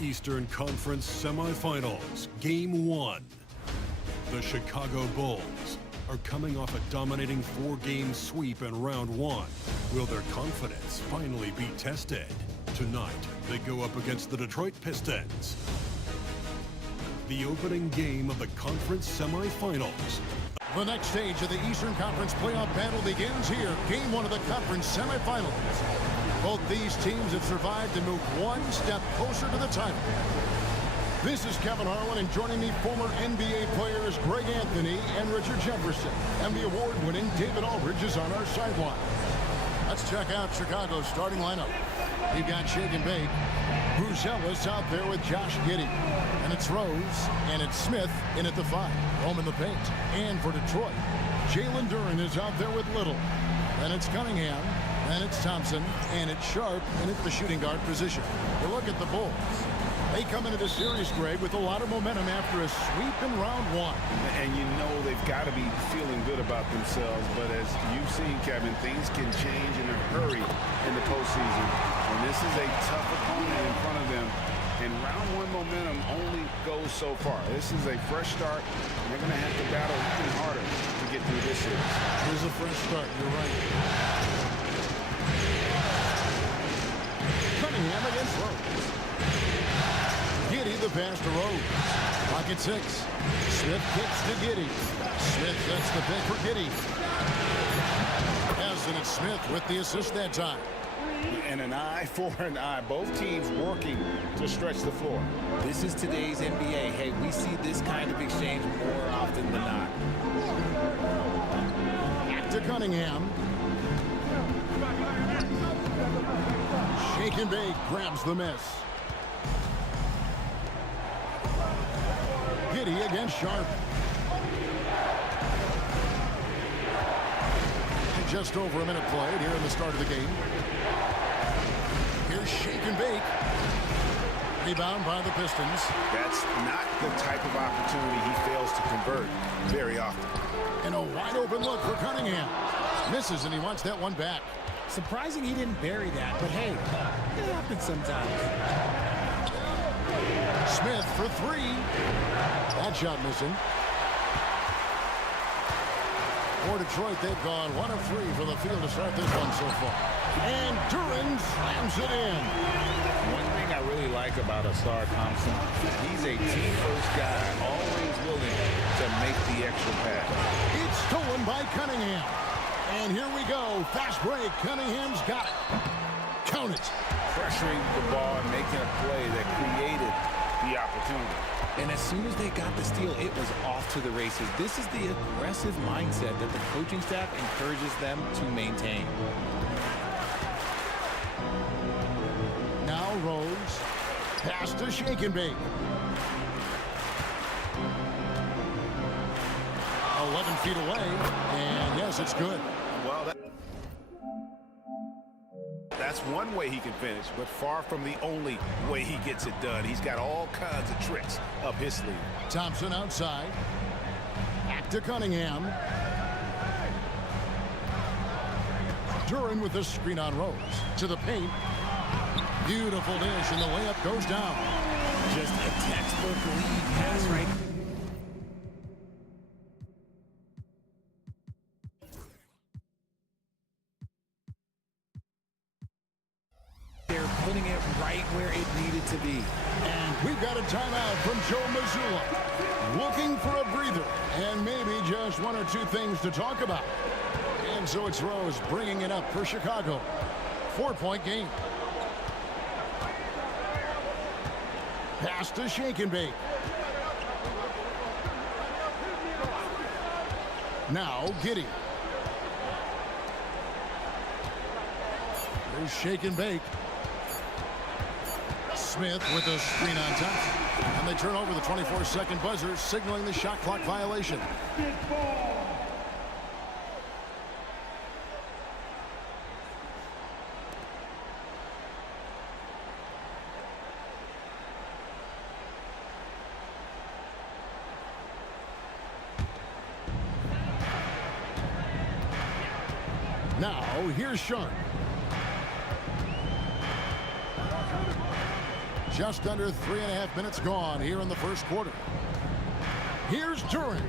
Eastern Conference Semifinals, Game 1. The Chicago Bulls are coming off a dominating 4-game sweep in round 1. Will their confidence finally be tested? Tonight, they go up against the Detroit Pistons. The opening game of the conference semifinals. The next stage of the Eastern Conference playoff battle begins here. Game 1 of the conference semifinals. Both these teams have survived and moved one step closer to the title. This is Kevin Harlan, and joining me, former NBA players Greg Anthony and Richard Jefferson. And the award-winning David Aldridge is on our sideline. Let's check out Chicago's starting lineup. You've got Shake and Bake. Bruce Ellis out there with Josh Giddey. And it's Rose, and it's Smith in at the 5. Home in the paint. And for Detroit, Jalen Duren is out there with Little. Then it's Cunningham. Then it's Thompson. And it's Sharp in at the shooting guard position. You look at the Bulls. They come into the series, Greg, with a lot of momentum after a sweep in round 1. And you know they've got to be feeling good about themselves. But as you've seen, Kevin, things can change in a hurry in the postseason. And this is a tough opponent in front of them. And round 1 momentum only goes so far. This is a fresh start, and they're going to have to battle even harder to get through this series. Here's a fresh start. You're right. Cunningham against Rose. Giddey the pass to Rose. Pocket 6. Smith kicks to Giddey. Smith gets the pick for Giddey. Yes, and it's Smith with the assist that time. And an eye for an eye. Both teams working to stretch the floor. This is today's NBA. Hey, we see this kind of exchange more often than not. Back to Cunningham. Shake and Bake grabs the miss. Giddey against Sharp. And just over a minute played here in the start of the game. Here's Shake and Bake. Rebound by the Pistons. That's not the type of opportunity he fails to convert very often. And a wide open look for Cunningham. Misses, and he wants that one back. Surprising he didn't bury that, but hey, it happens sometimes. Smith for 3. That shot missing. For Detroit, they've gone 1 of 3 for the field to start this one so far. And Duren slams it in. One thing I really like about Asar Thompson, he's a team-first guy, always willing to make the extra pass. It's stolen by Cunningham. And here we go. Fast break. Cunningham's got it. Count it. Pressuring the ball and making a play that created the opportunity. And as soon as they got the steal, it was off to the races. This is the aggressive mindset that the coaching staff encourages them to maintain. Now Rose. Pass to Shake and Bake. 11 feet away. And yes, it's good. Well, that's one way he can finish, but far from the only way he gets it done. He's got all kinds of tricks up his sleeve. Thompson outside. Back to Cunningham. Duren with the screen on Rose. To the paint. Beautiful dish, and the layup goes down. Just a textbook lead pass right. They're putting it right where it needed to be. And we've got a timeout from Joe Mazzulla. Looking for a breather and maybe just 1 or 2 things to talk about. And so it's Rose bringing it up for Chicago. 4-point game. Pass to Shake and Bake. Now Giddey. There's Shake and Bake. Smith with the screen on top. And they turn over the 24-second buzzer, signaling the shot clock violation. Now, here's Sharp. Just under 3.5 minutes gone here in the first quarter. Here's Duran.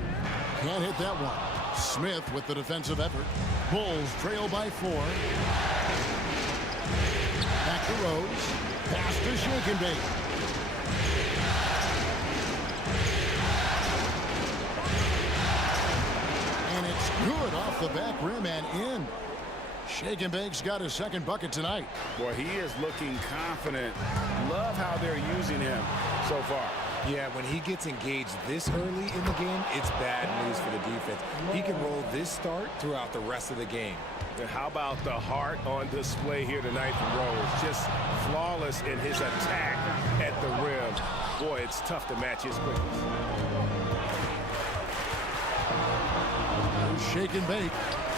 Can't hit that one. Smith with the defensive effort. Bulls trail by 4. Back to Rose. Pass to Shake and Bake. And it's good off the back rim and in. Shake and Bake's got his second bucket tonight. Boy, he is looking confident. Love how they're using him so far. Yeah, when he gets engaged this early in the game, it's bad news for the defense. He can roll this start throughout the rest of the game. And how about the heart on display here tonight from Rose? Just flawless in his attack at the rim. Boy, it's tough to match his quickness. Shake and Bake.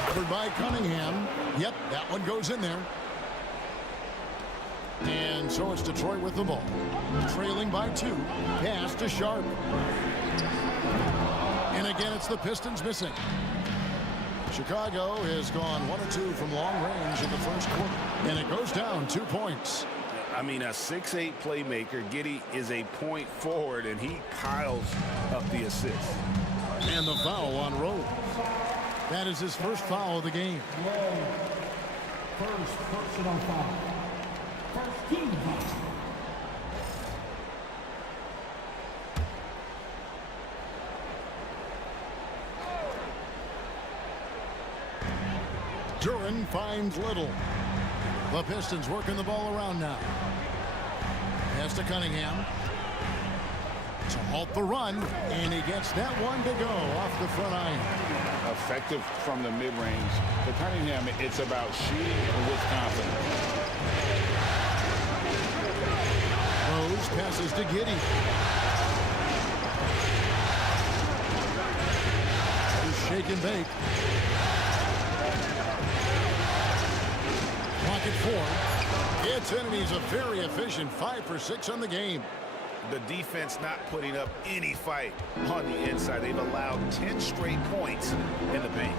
Covered by Cunningham. Yep, that one goes in there. And so it's Detroit with the ball. Trailing by 2. Pass to Sharp. And again, it's the Pistons missing. Chicago has gone 1 or 2 from long range in the first quarter. And it goes down 2 points. I mean, a 6'8" playmaker. Giddey is a point forward, and he piles up the assists. And the foul on Rose. That is his first foul of the game. First personal foul. First team foul. Duran finds Little. The Pistons working the ball around now. Pass to Cunningham. To halt the run, and he gets that one to go off the front iron. Effective from the mid-range. For Cunningham, it's about shooting with confidence. Rose passes to Giddey. Shake and Bake. Pocket 4. It's in, and he's a very efficient 5 for 6 on the game. The defense not putting up any fight on the inside. They've allowed 10 straight points in the paint.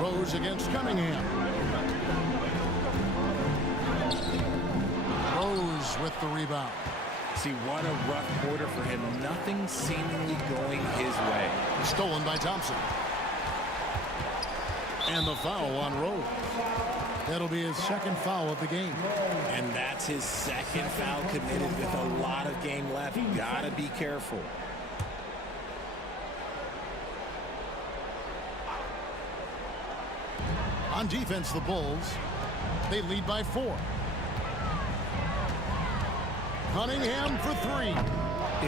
Rose against Cunningham. Rose with the rebound. See, what a rough quarter for him. Nothing seemingly going his way. Stolen by Thompson. And the foul on Rose. That'll be his second foul of the game. And that's his second foul committed with a lot of game left. Gotta be careful. On defense, the Bulls, they lead by 4. Cunningham for 3.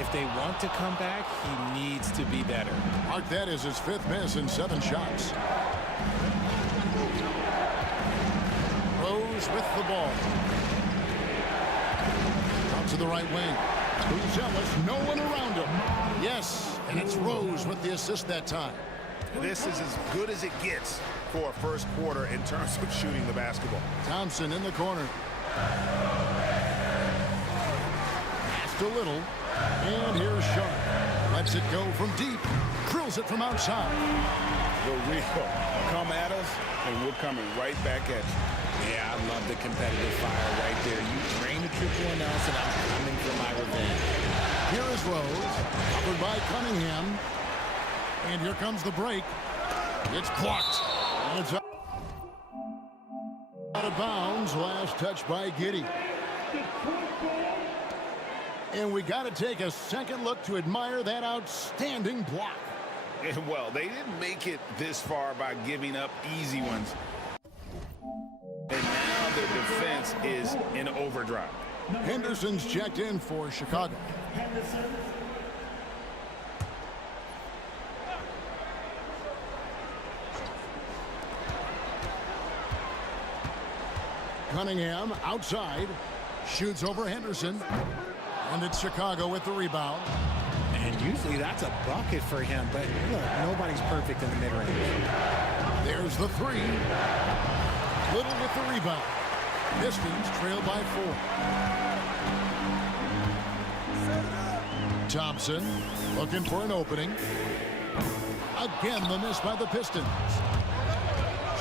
If they want to come back, he needs to be better. Mark that as his 5th miss in 7 shots. Rose with the ball. Out to the right wing. Who's jealous? No one around him. Yes, and it's Rose with the assist that time. This is as good as it gets for a first quarter in terms of shooting the basketball. Thompson in the corner. Pass to Little. And here's Sharp. Lets it go from deep. Drills it from outside. The real come at us, and we're coming right back at you. Yeah, I love the competitive fire right there. You train the triple and else, and I'm coming for my revenge. Here is Rose, covered by Cunningham. And here comes the break. It's blocked. And it's out of bounds. Last touch by Giddey. And we got to take a second look to admire that outstanding block. And well, they didn't make it this far by giving up easy ones. And now their defense is in overdrive. Henderson's checked in for Chicago. Cunningham outside. Shoots over Henderson. And it's Chicago with the rebound. And usually that's a bucket for him, but look, nobody's perfect in the mid-range. There's the 3. Little with the rebound. Pistons trail by 4. Thompson looking for an opening. Again, the miss by the Pistons.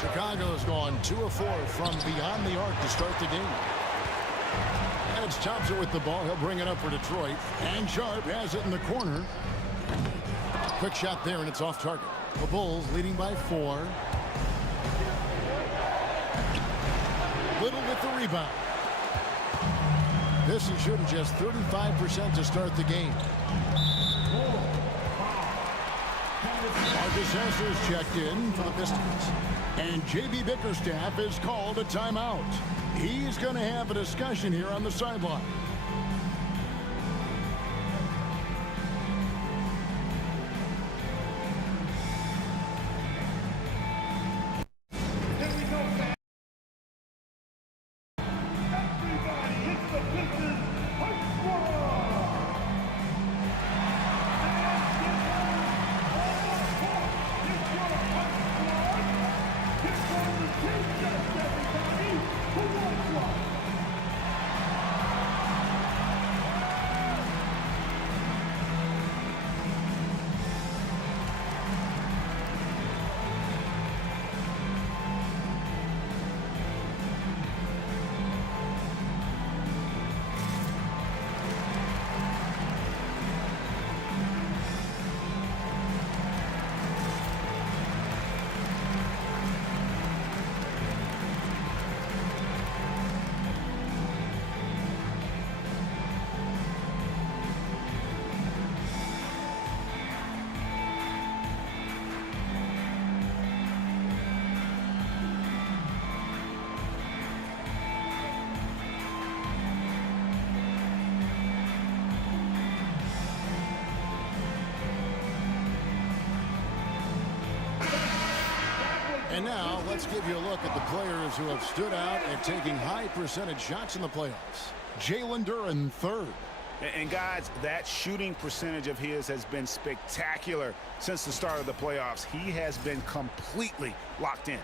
Chicago's gone 2 of 4 from beyond the arc to start the game. And it's Thompson with the ball. He'll bring it up for Detroit. And Sharp has it in the corner. Quick shot there, and it's off target. The Bulls leading by 4. Little with the rebound. This is shooting just 35% to start the game. Marcus Sasser's checked in for the Pistons. And J.B. Bickerstaff is called a timeout. He's going to have a discussion here on the sideline. And now let's give you a look at the players who have stood out and taking high percentage shots in the playoffs. Jalen Duren, 3rd. And guys, that shooting percentage of his has been spectacular since the start of the playoffs. He has been completely locked in.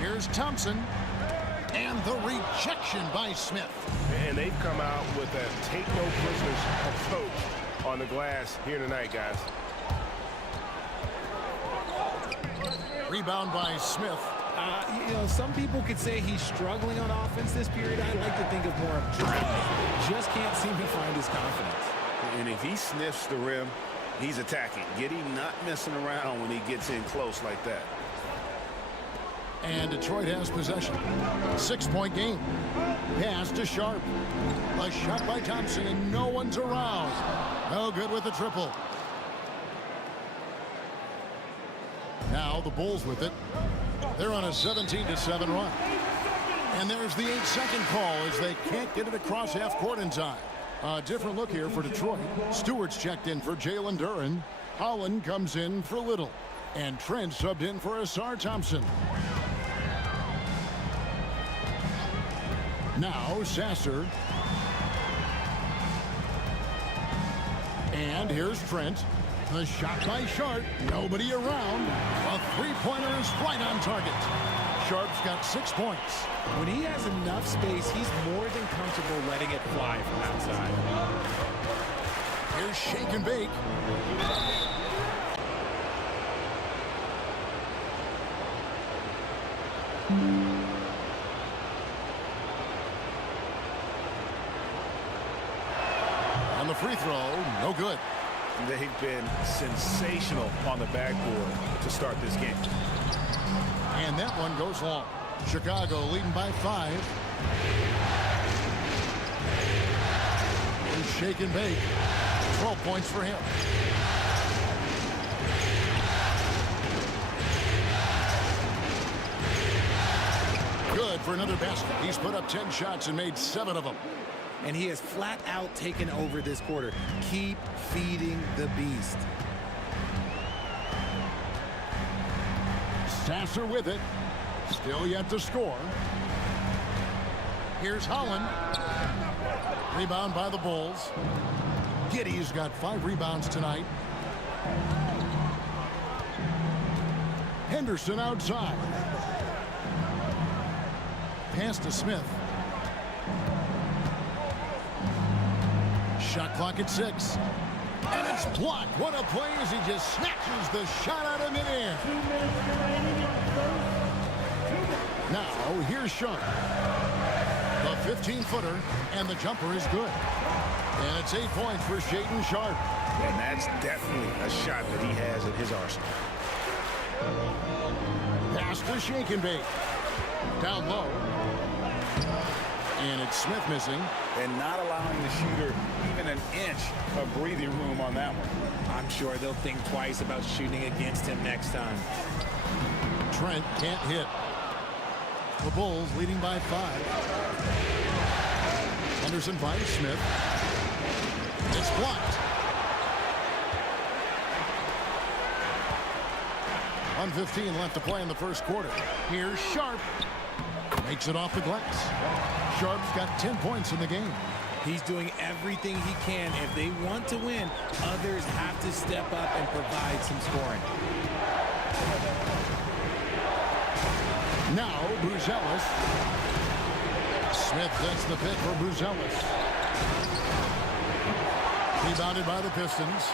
Here's Thompson. And the rejection by Smith. And they've come out with a take-no-prisoners approach on the glass here tonight, guys. Rebound by Smith. You know, some people could say he's struggling on offense this period. I like to think of more of trying. Just can't seem to find his confidence. And if he sniffs the rim, he's attacking. Giddey not messing around when he gets in close like that. And Detroit has possession. 6-point game. Pass to Sharp. A shot by Thompson, and no one's around. No good with the triple. Now the Bulls with it. They're on a 17-7 run. And there's the 8-second call as they can't get it across half court in time. A different look here for Detroit. Stewart's checked in for Jalen Duren. Holland comes in for Little. And Trent subbed in for Asar Thompson. Now Sasser. And here's Trent. The shot by Sharp. Nobody around. A three-pointer is right on target. Sharp's got 6 points. When he has enough space, he's more than comfortable letting it fly from outside. Here's shake and bake. On the free throw, no good. They've been sensational on the backboard to start this game. And that one goes long. Chicago leading by 5. And shake and bake. 12 points for him. Good for another basket. He's put up 10 shots and made 7 of them. And he has flat out taken over this quarter. Keep feeding the beast. Sasser with it. Still yet to score. Here's Holland. Rebound by the Bulls. Giddey's got 5 rebounds tonight. Henderson outside. Pass to Smith. Shot clock at 6. And it's blocked. What a play as he just snatches the shot out of midair. Now, here's Sharp. The 15-footer, and the jumper is good. And it's 8 points for Shaedon Sharp. And that's definitely a shot that he has in his arsenal. Pass to Shake and Bake. Down low. And it's Smith missing. And not allowing the shooter even an inch of breathing room on that one. I'm sure they'll think twice about shooting against him next time. Trent can't hit. The Bulls leading by 5. Henderson finds Smith. It's blocked. 1:15 left to play in the first quarter. Here's Sharp. Makes it off the glass. Sharp's got 10 points in the game. He's doing everything he can. If they want to win, others have to step up and provide some scoring. Now, Buzelis. Smith gets the pick for Buzelis. Rebounded by the Pistons.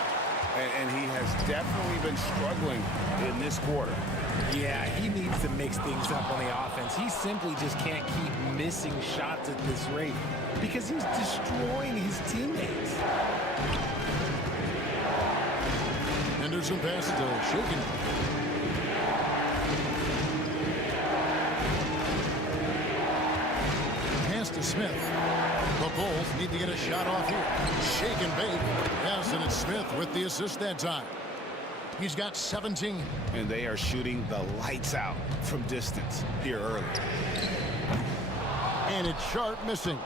And he has definitely been struggling in this quarter. Yeah, he needs to mix things up on the offense. He simply just can't keep missing shots at this rate because he's destroying his teammates. Henderson passes to Shaken. Pass to Smith. The Bulls need to get a shot off here. Shake and bake. Yes, and it's Smith with the assist that time. He's got 17. And they are shooting the lights out from distance here early. And it's Sharp missing.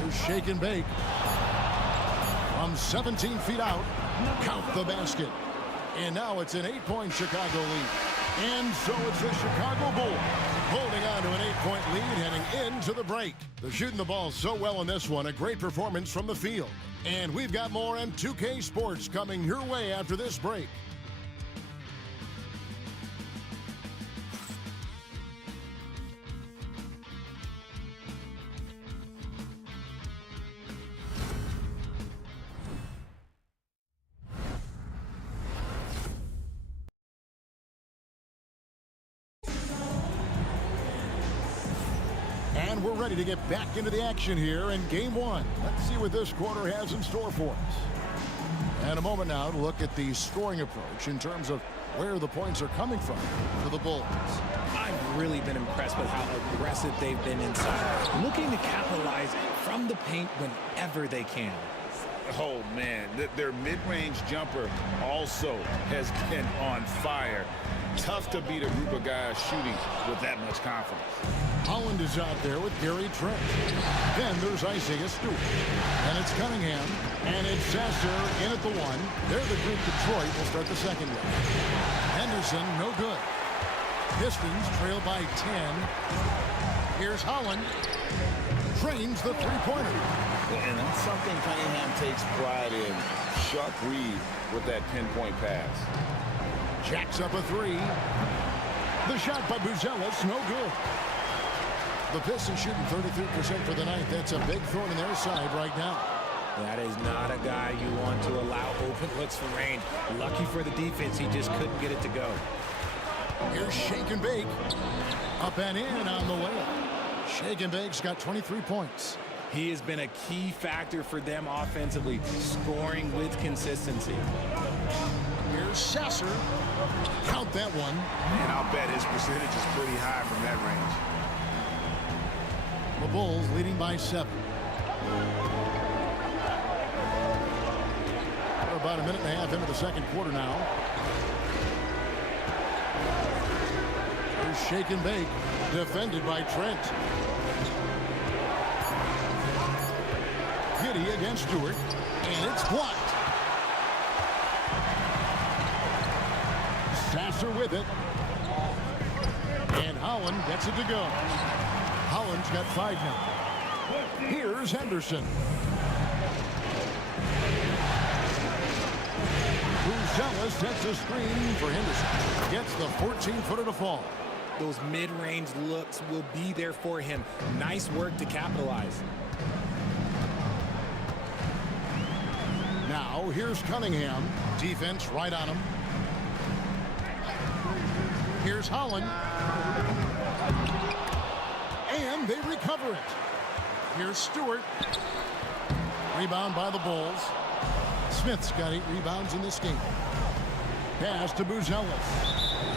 Here's Shake and bake. From 17 feet out. Count the basket. And now it's an 8-point Chicago lead. And so it's the Chicago Bulls holding on to an 8-point lead heading into the break. They're shooting the ball so well in this one. A great performance from the field. And we've got more M2K Sports coming your way after this break. And we're ready to get back into the action here in Game 1. Let's see what this quarter has in store for us. And a moment now to look at the scoring approach in terms of where the points are coming from for the Bulls. I've really been impressed with how aggressive they've been inside, looking to capitalize from the paint whenever they can. Oh, man, their mid-range jumper also has been on fire. Tough to beat a group of guys shooting with that much confidence. Holland is out there with Gary Trent. Then there's Isaiah Stewart. And it's Cunningham. And it's Sasser in at the 1. They're the group Detroit will start the second one. Henderson, no good. Pistons trail by 10. Here's Holland. Trains the three-pointer. And that's something Cunningham takes pride in. Sharp read with that pinpoint pass. Jacks up a 3. The shot by Buzelis, no good. The Pistons shooting 33% for the night. That's a big thorn in their side right now. That is not a guy you want to allow open looks for range. Lucky for the defense, he just couldn't get it to go. Here's Shake and Bake. Up and in on the layup. Shake and Bake's got 23 points. He has been a key factor for them offensively, scoring with consistency. Here's Sasser. Count that one. And I'll bet his percentage is pretty high from that range. The Bulls leading by 7. We're about a minute and a half into the second quarter now. Here's Shake and Bake, defended by Trent. Giddy against Stewart, and it's blocked. Sasser with it. And Holland gets it to go. Holland's got 5 now. Here's Henderson. Buzelis sets a screen for Henderson. Gets the 14-footer to fall. Those mid-range looks will be there for him. Nice work to capitalize. Now, here's Cunningham. Defense right on him. Here's Holland. And they recover it. Here's Stewart. Rebound by the Bulls. Smith's got 8 rebounds in this game. Pass to Buzelis.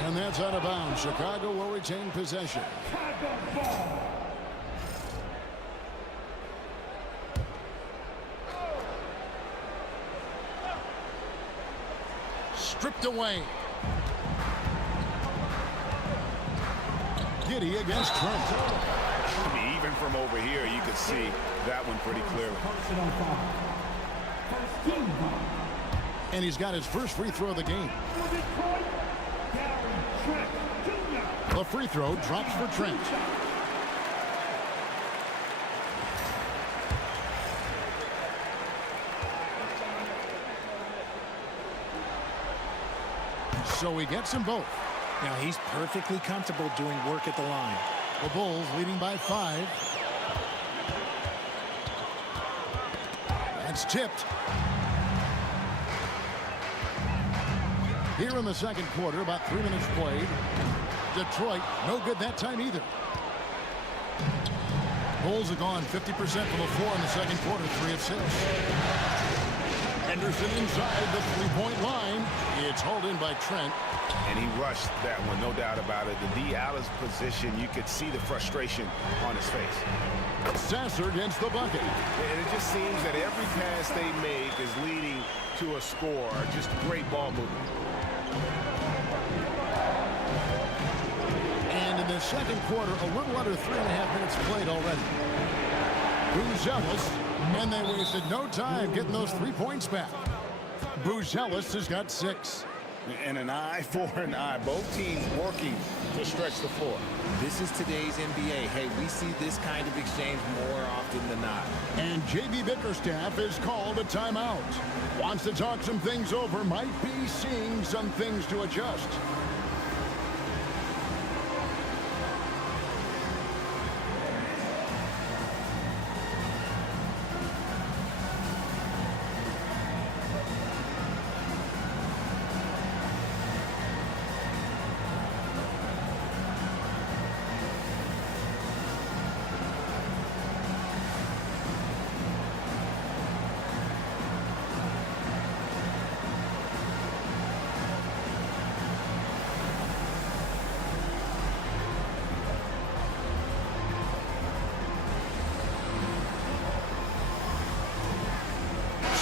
And that's out of bounds. Chicago will retain possession. Stripped away. Giddy against Trent. I mean, even from over here, you could see that one pretty clearly. And he's got his first free throw of the game. The free throw drops for Trent. So he gets them both. Now he's perfectly comfortable doing work at the line. The Bulls leading by 5. That's tipped. Here in the second quarter, about 3 minutes played. Detroit, no good that time either. Bulls are gone 50% from the floor in the second quarter, 3 of 6. Henderson inside the three-point line. It's hauled in by Trent. And he rushed that one, no doubt about it. The D out of position, you could see the frustration on his face. Sasser gets the bucket. And it just seems that every pass they make is leading to a score. Just great ball movement. And in the second quarter, a little under 3.5 minutes played already. Buzelis, and they wasted no time getting those 3 points back. Buzelis has got 6. And an eye for an eye. Both teams working to stretch the floor. This is today's NBA. Hey, we see this kind of exchange more often than not. And J.B. Bickerstaff is called a timeout. Wants to talk some things over. Might be seeing some things to adjust.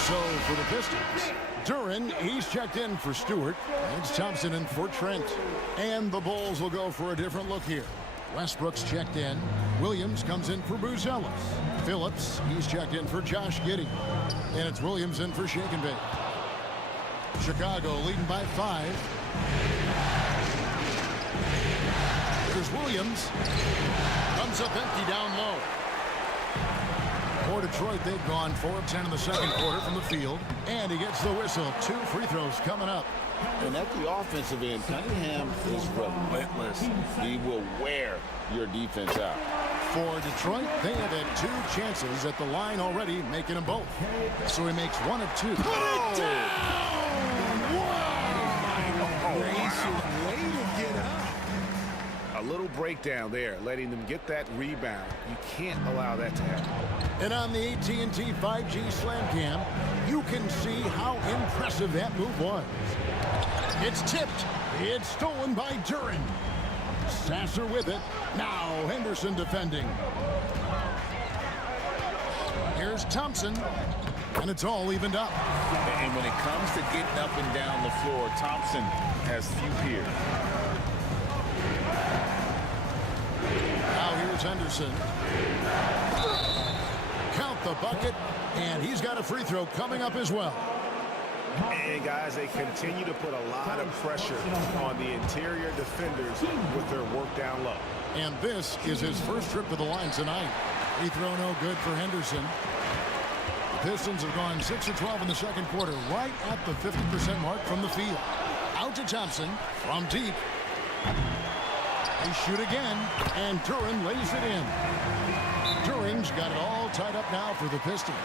So for the Pistons, Duren, he's checked in for Stewart. It's Thompson in for Trent. And the Bulls will go for a different look here. Westbrook's checked in. Williams comes in for Buzelis. Phillips, he's checked in for Josh Giddey. And it's Williams in for Shake and Bake. Chicago leading by 5. Here's Williams. Comes up empty down low. For Detroit, they've gone 4 of 10 in the second quarter from the field. And he gets the whistle. 2 free throws coming up. And at the offensive end, Cunningham is relentless. He will wear your defense out. For Detroit, they have had 2 chances at the line already, making them both. So he makes 1 of 2. Put it down! Wow! Way to get up. A little breakdown there, letting them get that rebound. You can't allow that to happen. And on the AT&T 5G Slam Cam, you can see how impressive that move was. It's tipped. It's stolen by Duren. Sasser with it. Now Henderson defending. Here's Thompson. And it's all evened up. And when it comes to getting up and down the floor, Thompson has few peers. Now here's Henderson. Count the bucket. And he's got a free throw coming up as well. And guys, they continue to put a lot of pressure on the interior defenders with their work down low. And this is his first trip to the line tonight. Free throw no good for Henderson. The Pistons have gone 6 of 12 in the second quarter, right at the 50% mark from the field. Out to Thompson from deep. They shoot again, and Duren lays it in. Duren's got it all tied up now for the Pistons.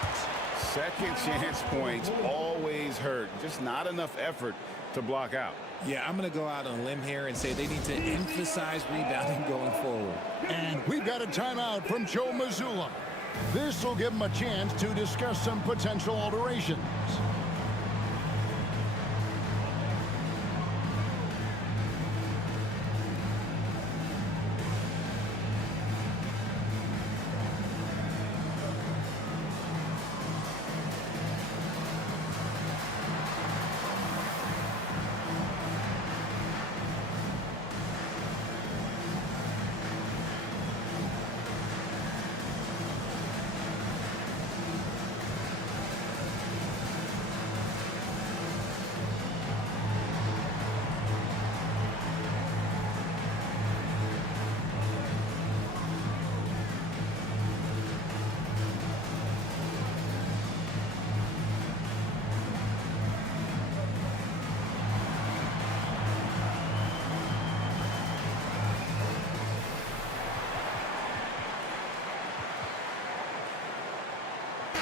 Second chance points always hurt. Just not enough effort to block out. Yeah, I'm going to go out on a limb here and say they need to emphasize rebounding going forward. And we've got a timeout from Joe Mazzulla. This will give him a chance to discuss some potential alterations.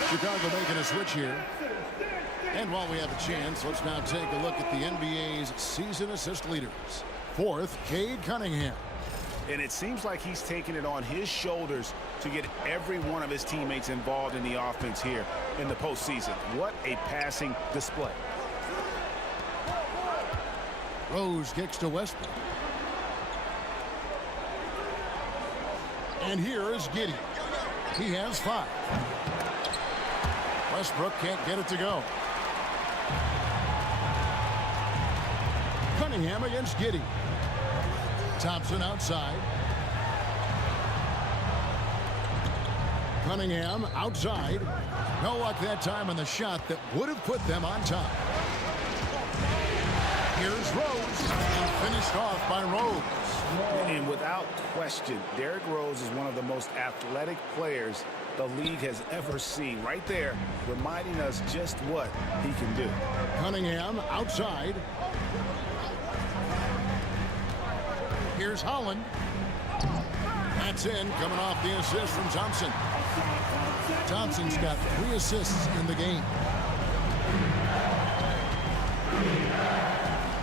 Chicago making a switch here. And while we have a chance, let's now take a look at the NBA's season assist leaders. Fourth, Cade Cunningham. And it seems like he's taking it on his shoulders to get every one of his teammates involved in the offense here in the postseason. What a passing display. Rose kicks to Westbrook. And here is Giddey. He has 5. Westbrook can't get it to go. Cunningham against Giddey. Thompson outside. Cunningham outside. No luck that time on the shot that would have put them on top. Here's Rose. And finished off by Rose. And without question, Derrick Rose is one of the most athletic players the league has ever seen. Right there, reminding us just what he can do. Cunningham outside. Here's Holland. That's in, coming off the assist from Thompson. Thompson's got 3 assists in the game.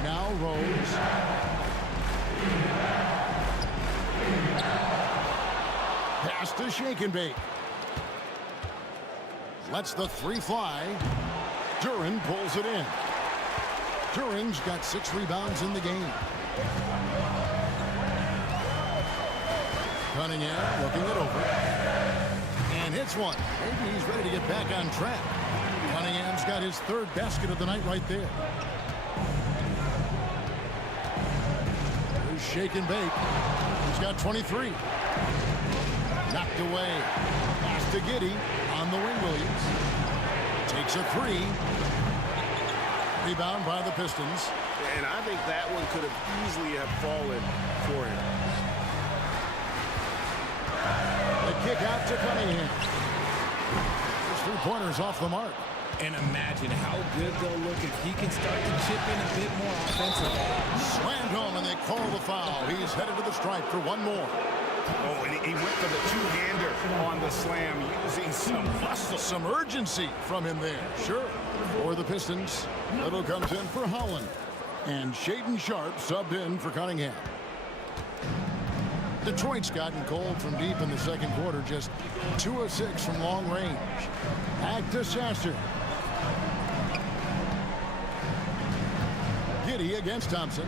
Now Rose. Pass to Shake and Bake. Lets the 3 fly. Duran pulls it in. Duran's got 6 rebounds in the game. Cunningham looking it over. And hits one. Maybe he's ready to get back on track. Cunningham's got his 3rd basket of the night right there. Here's Shake and Bake. He's got 23. Knocked away. Pass to Giddey on the wing. Williams takes a 3. Rebound by the Pistons. And I think that one could have easily have fallen for him. The kick out to Cunningham. His 3-pointers off the mark. And imagine how good they'll look if he can start to chip in a bit more offensively. Slammed home and they call the foul. He's headed to the stripe for 1 more. Oh, and he went for the 2-hander on the slam, using some muscle. Some urgency from him there. Sure. For the Pistons, Little comes in for Holland. And Shaedon Sharpe subbed in for Cunningham. Detroit's gotten cold from deep in the second quarter. Just 2 of 6 from long range. Back to Sasser. Giddey against Thompson.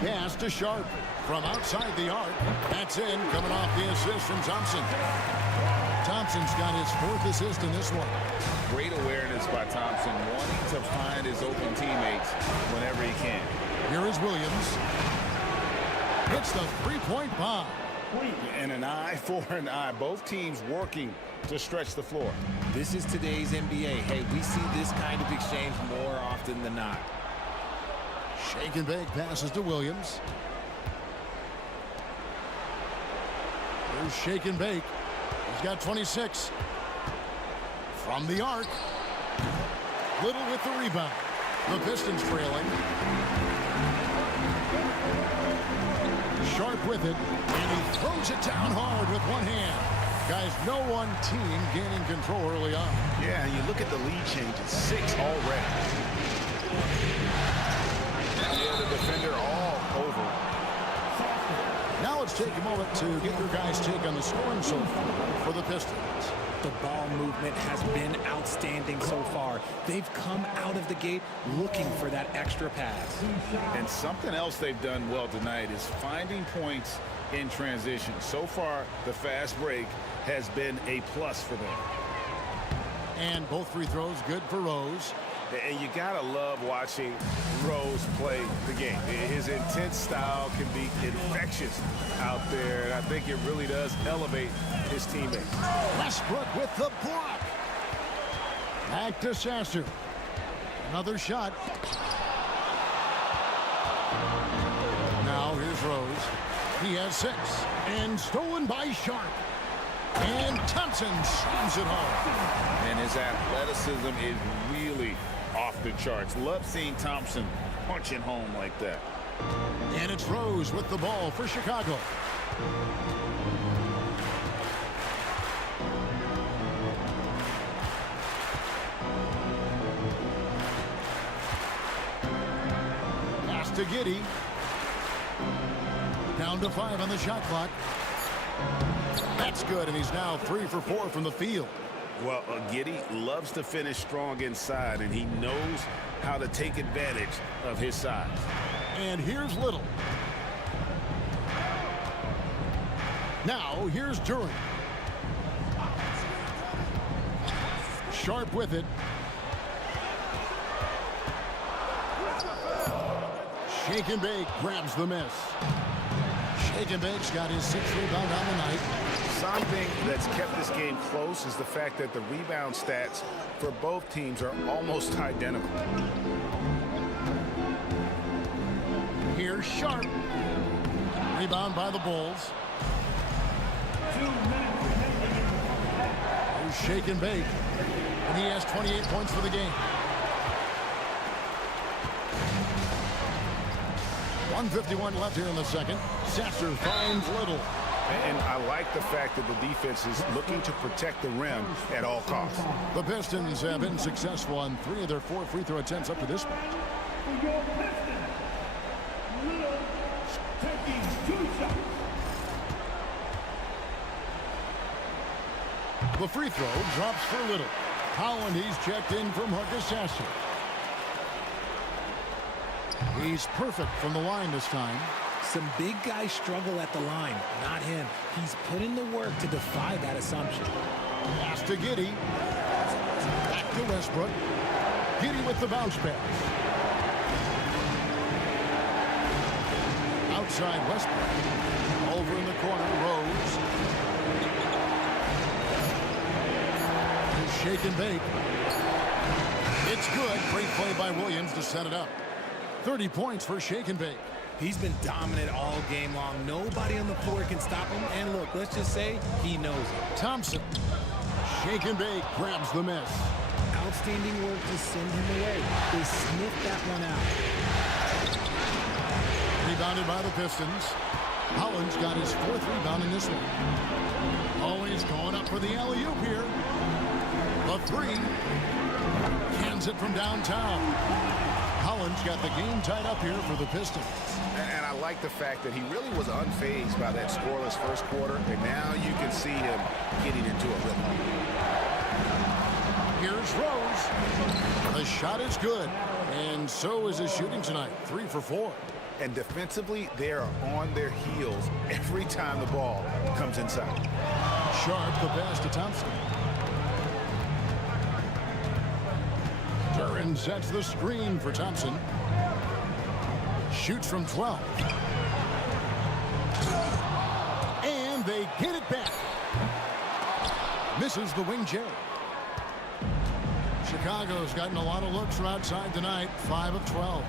Pass to Sharpe. From outside the arc. That's in. Coming off the assist from Thompson. Thompson's got his 4th assist in this one. Great awareness by Thompson, wanting to find his open teammates whenever he can. Here is Williams. Hits the 3-point bomb. And an eye for an eye. Both teams working to stretch the floor. This is today's NBA. Hey, we see this kind of exchange more often than not. Shake and Bake passes to Williams. Here's Shake and Bake. He's got 26. From the arc. Little with the rebound. The Pistons trailing. Sharpe with it. And he throws it down hard with 1 hand. Guys, no one team gaining control early on. Yeah, and you look at the lead changes, 6 already. Yeah, the defender all over. Now let's take a moment to get your guys' take on the scoring so far for the Pistons. The ball movement has been outstanding so far. They've come out of the gate looking for that extra pass. And something else they've done well tonight is finding points in transition. So far, the fast break has been a plus for them. And both free throws good for Rose. And you gotta love watching Rose play the game. His intense style can be infectious out there, and I think it really does elevate his teammates. Westbrook with the block. Back to Sasser. Another shot. Now here's Rose. He has 6. And stolen by Sharp. And Thompson slams it home. And his athleticism is really off the charts. Love seeing Thompson punching home like that. And it's Rose with the ball for Chicago. Pass to Giddey. Down to 5 on the shot clock. That's good, and he's now 3 for 4 from the field. Well, Giddey loves to finish strong inside, and he knows how to take advantage of his size. And here's Little. Now, here's Duran. Sharp with it. Shake and Bake grabs the miss. Shake and Bake's got his 6th rebound on the night. Something that's kept this game close is the fact that the rebound stats for both teams are almost identical. Here's Sharp. Rebound by the Bulls. Here's Shake and Bake. And he has 28 points for the game. 1:51 left here in the second. Sasser finds Little. And I like the fact that the defense is looking to protect the rim at all costs. The Pistons have been successful on 3 of their 4 free throw attempts up to this point. The free throw drops for Little. Holland, he's checked in from Marcus Sasser. He's perfect from the line this time. Some big guys struggle at the line, not him. He's put in the work to defy that assumption. Pass to Giddey. Back to Westbrook. Giddey with the bounce pass. Outside Westbrook. Over in the corner, Rose. Shake and Bake. It's good. Great play by Williams to set it up. 30 points for Shake and Bake. He's been dominant all game long. Nobody on the floor can stop him. And look, let's just say he knows it. Thompson. Shake and Bake grabs the miss. Outstanding work to send him away. They sniffed that one out. Rebounded by the Pistons. Holland's got his 4th rebound in this one. Always going up for the alley-oop here. The 3. Cans it from downtown. Holland's got the game tied up here for the Pistons. And I like the fact that he really was unfazed by that scoreless first quarter, and now you can see him getting into a rhythm. Here's Rose. The shot is good, and so is his shooting tonight. 3 for 4. And defensively, they are on their heels every time the ball comes inside. Sharp the pass to Thompson. Duran sets the screen for Thompson. Shoots from 12. And they get it back. Misses the wing J. Chicago's gotten a lot of looks from outside tonight. 5 of 12.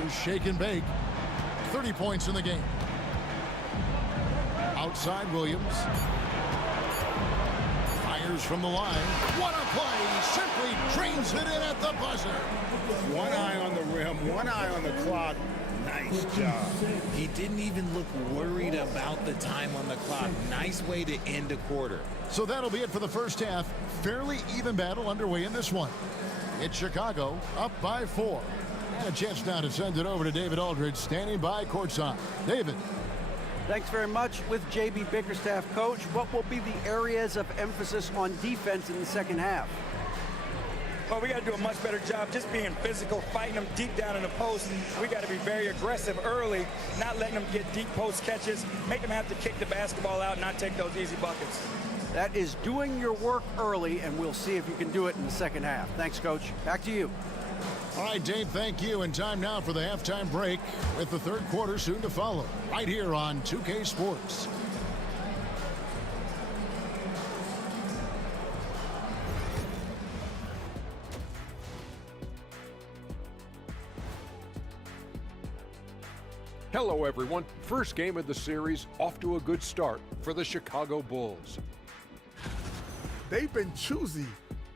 Here's Shake and Bake. 30 points in the game. Outside Williams. From the line. What a play! Simply drains it in at the buzzer. One eye on the rim, one eye on the clock. Nice job. He didn't even look worried about the time on the clock. Nice way to end a quarter. So that'll be it for the first half. Fairly even battle underway in this one. It's Chicago up by 4. And a chance now to send it over to David Aldridge, standing by courtside. David. Thanks very much. With J.B. Bickerstaff, coach, what will be the areas of emphasis on defense in the second half? Well, we got to do a much better job just being physical, fighting them deep down in the post. We got to be very aggressive early, not letting them get deep post catches, make them have to kick the basketball out, not take those easy buckets. That is doing your work early, and we'll see if you can do it in the second half. Thanks, Coach. Back to you. All right, Dave, thank you. And time now for the halftime break with the third quarter soon to follow right here on 2K Sports. Hello, everyone. First game of the series, off to a good start for the Chicago Bulls. They've been choosy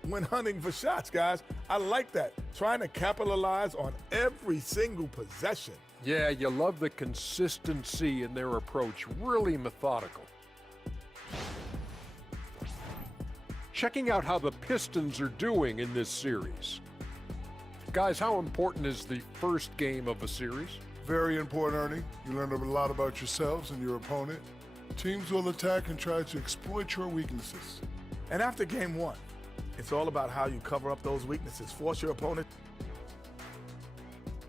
when hunting for shots, guys. I like that. Trying to capitalize on every single possession. Yeah, you love the consistency in their approach. Really methodical. Checking out how the Pistons are doing in this series. Guys, how important is the first game of a series? Very important, Ernie. You learn a lot about yourselves and your opponent. Teams will attack and try to exploit your weaknesses. And after game one, it's all about how you cover up those weaknesses. Force your opponent.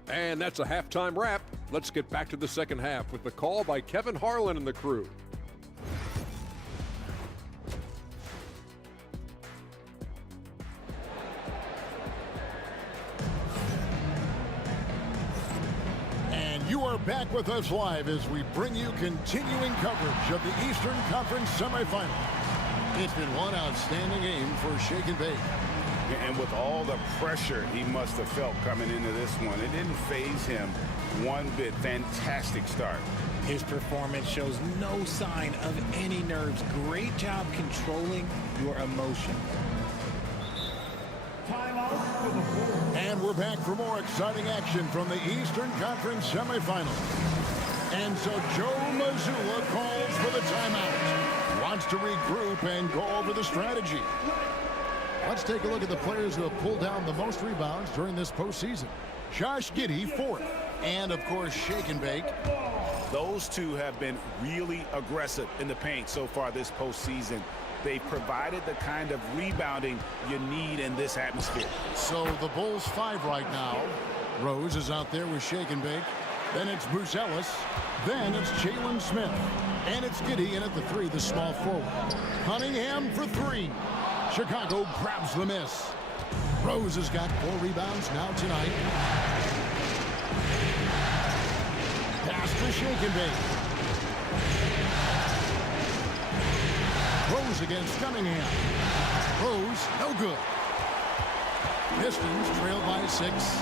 And that's a halftime wrap. Let's get back to the second half with the call by Kevin Harlan and the crew. You are back with us live as we bring you continuing coverage of the Eastern Conference semifinal. It's been one outstanding game for Shake and Bake. And with all the pressure he must have felt coming into this one, it didn't faze him one bit. Fantastic start. His performance shows no sign of any nerves. Great job controlling your emotion. And we're back for more exciting action from the Eastern Conference semifinals. And so Joe Mazzulla calls for the timeout. Wants to regroup and go over the strategy. Let's take a look at the players who have pulled down the most rebounds during this postseason. Josh Giddey, 4th. And, of course, Shake and Bake. Those two have been really aggressive in the paint so far this postseason. They've provided the kind of rebounding you need in this atmosphere. So the Bulls 5 right now. Rose is out there with Shake and Bake. Then it's Bruce Ellis. Then it's Jalen Smith. And it's Giddey in at the 3, the small forward. Cunningham for 3. Chicago grabs the miss. Rose has got 4 rebounds now tonight. Pass to Shake and Bake. Rose against Cunningham. Rose, no good. Pistons trail by 6.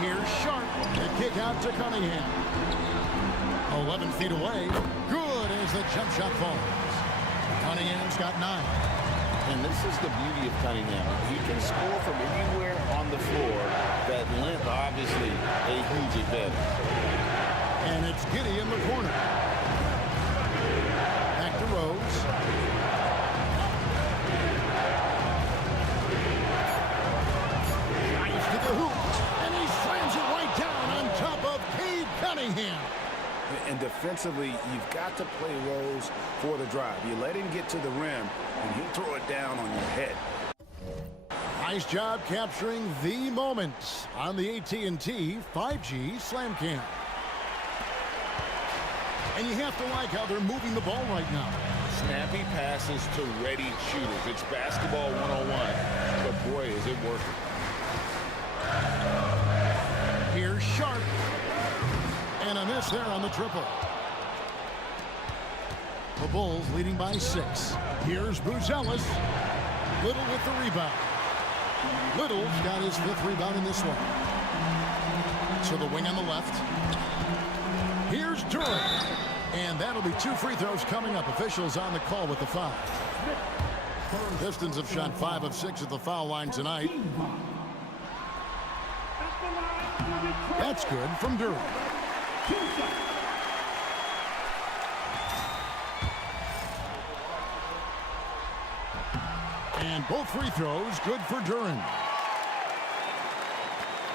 Here's Sharp. The kick out to Cunningham. 11 feet away. Good as the jump shot falls. Cunningham's got 9. And this is the beauty of Cunningham. He can score from anywhere on the floor. That length, obviously, a huge advantage. And it's Giddey in the corner. Back to Rose. Nice to the hoop. And he slams it right down on top of Cade Cunningham. And defensively, you've got to play Rose for the drive. You let him get to the rim, and he'll throw it down on your head. Nice job capturing the moment on the AT&T 5G Slam Cam. And you have to like how they're moving the ball right now. Snappy passes to ready shooters. It's basketball 101, but boy, is it working. Here's Sharp. And a miss there on the triple. The Bulls leading by 6. Here's Buzelis. Little with the rebound. Little's got his 5th rebound in this one. To the wing on the left. Here's Durant. And that'll be 2 free throws coming up. Officials on the call with the foul. Pistons have shot 5 of 6 at the foul line tonight. At the line, That's good from Durham. And both free throws good for Durham.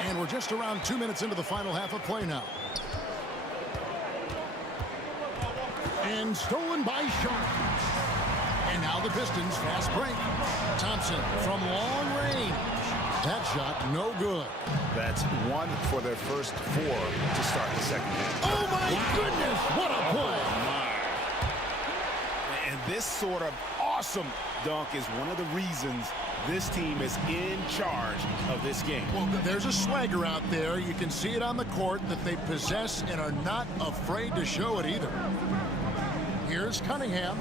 And we're just around 2 minutes into the final half of play now. And stolen by Sharp. And now the Pistons fast break. Thompson from long range. That shot no good. That's one for their first 4 to start the second half. Oh my goodness, what a play. And this sort of awesome dunk is one of the reasons this team is in charge of this game. Well, there's a swagger out there. You can see it on the court that they possess and are not afraid to show it either. Here's Cunningham.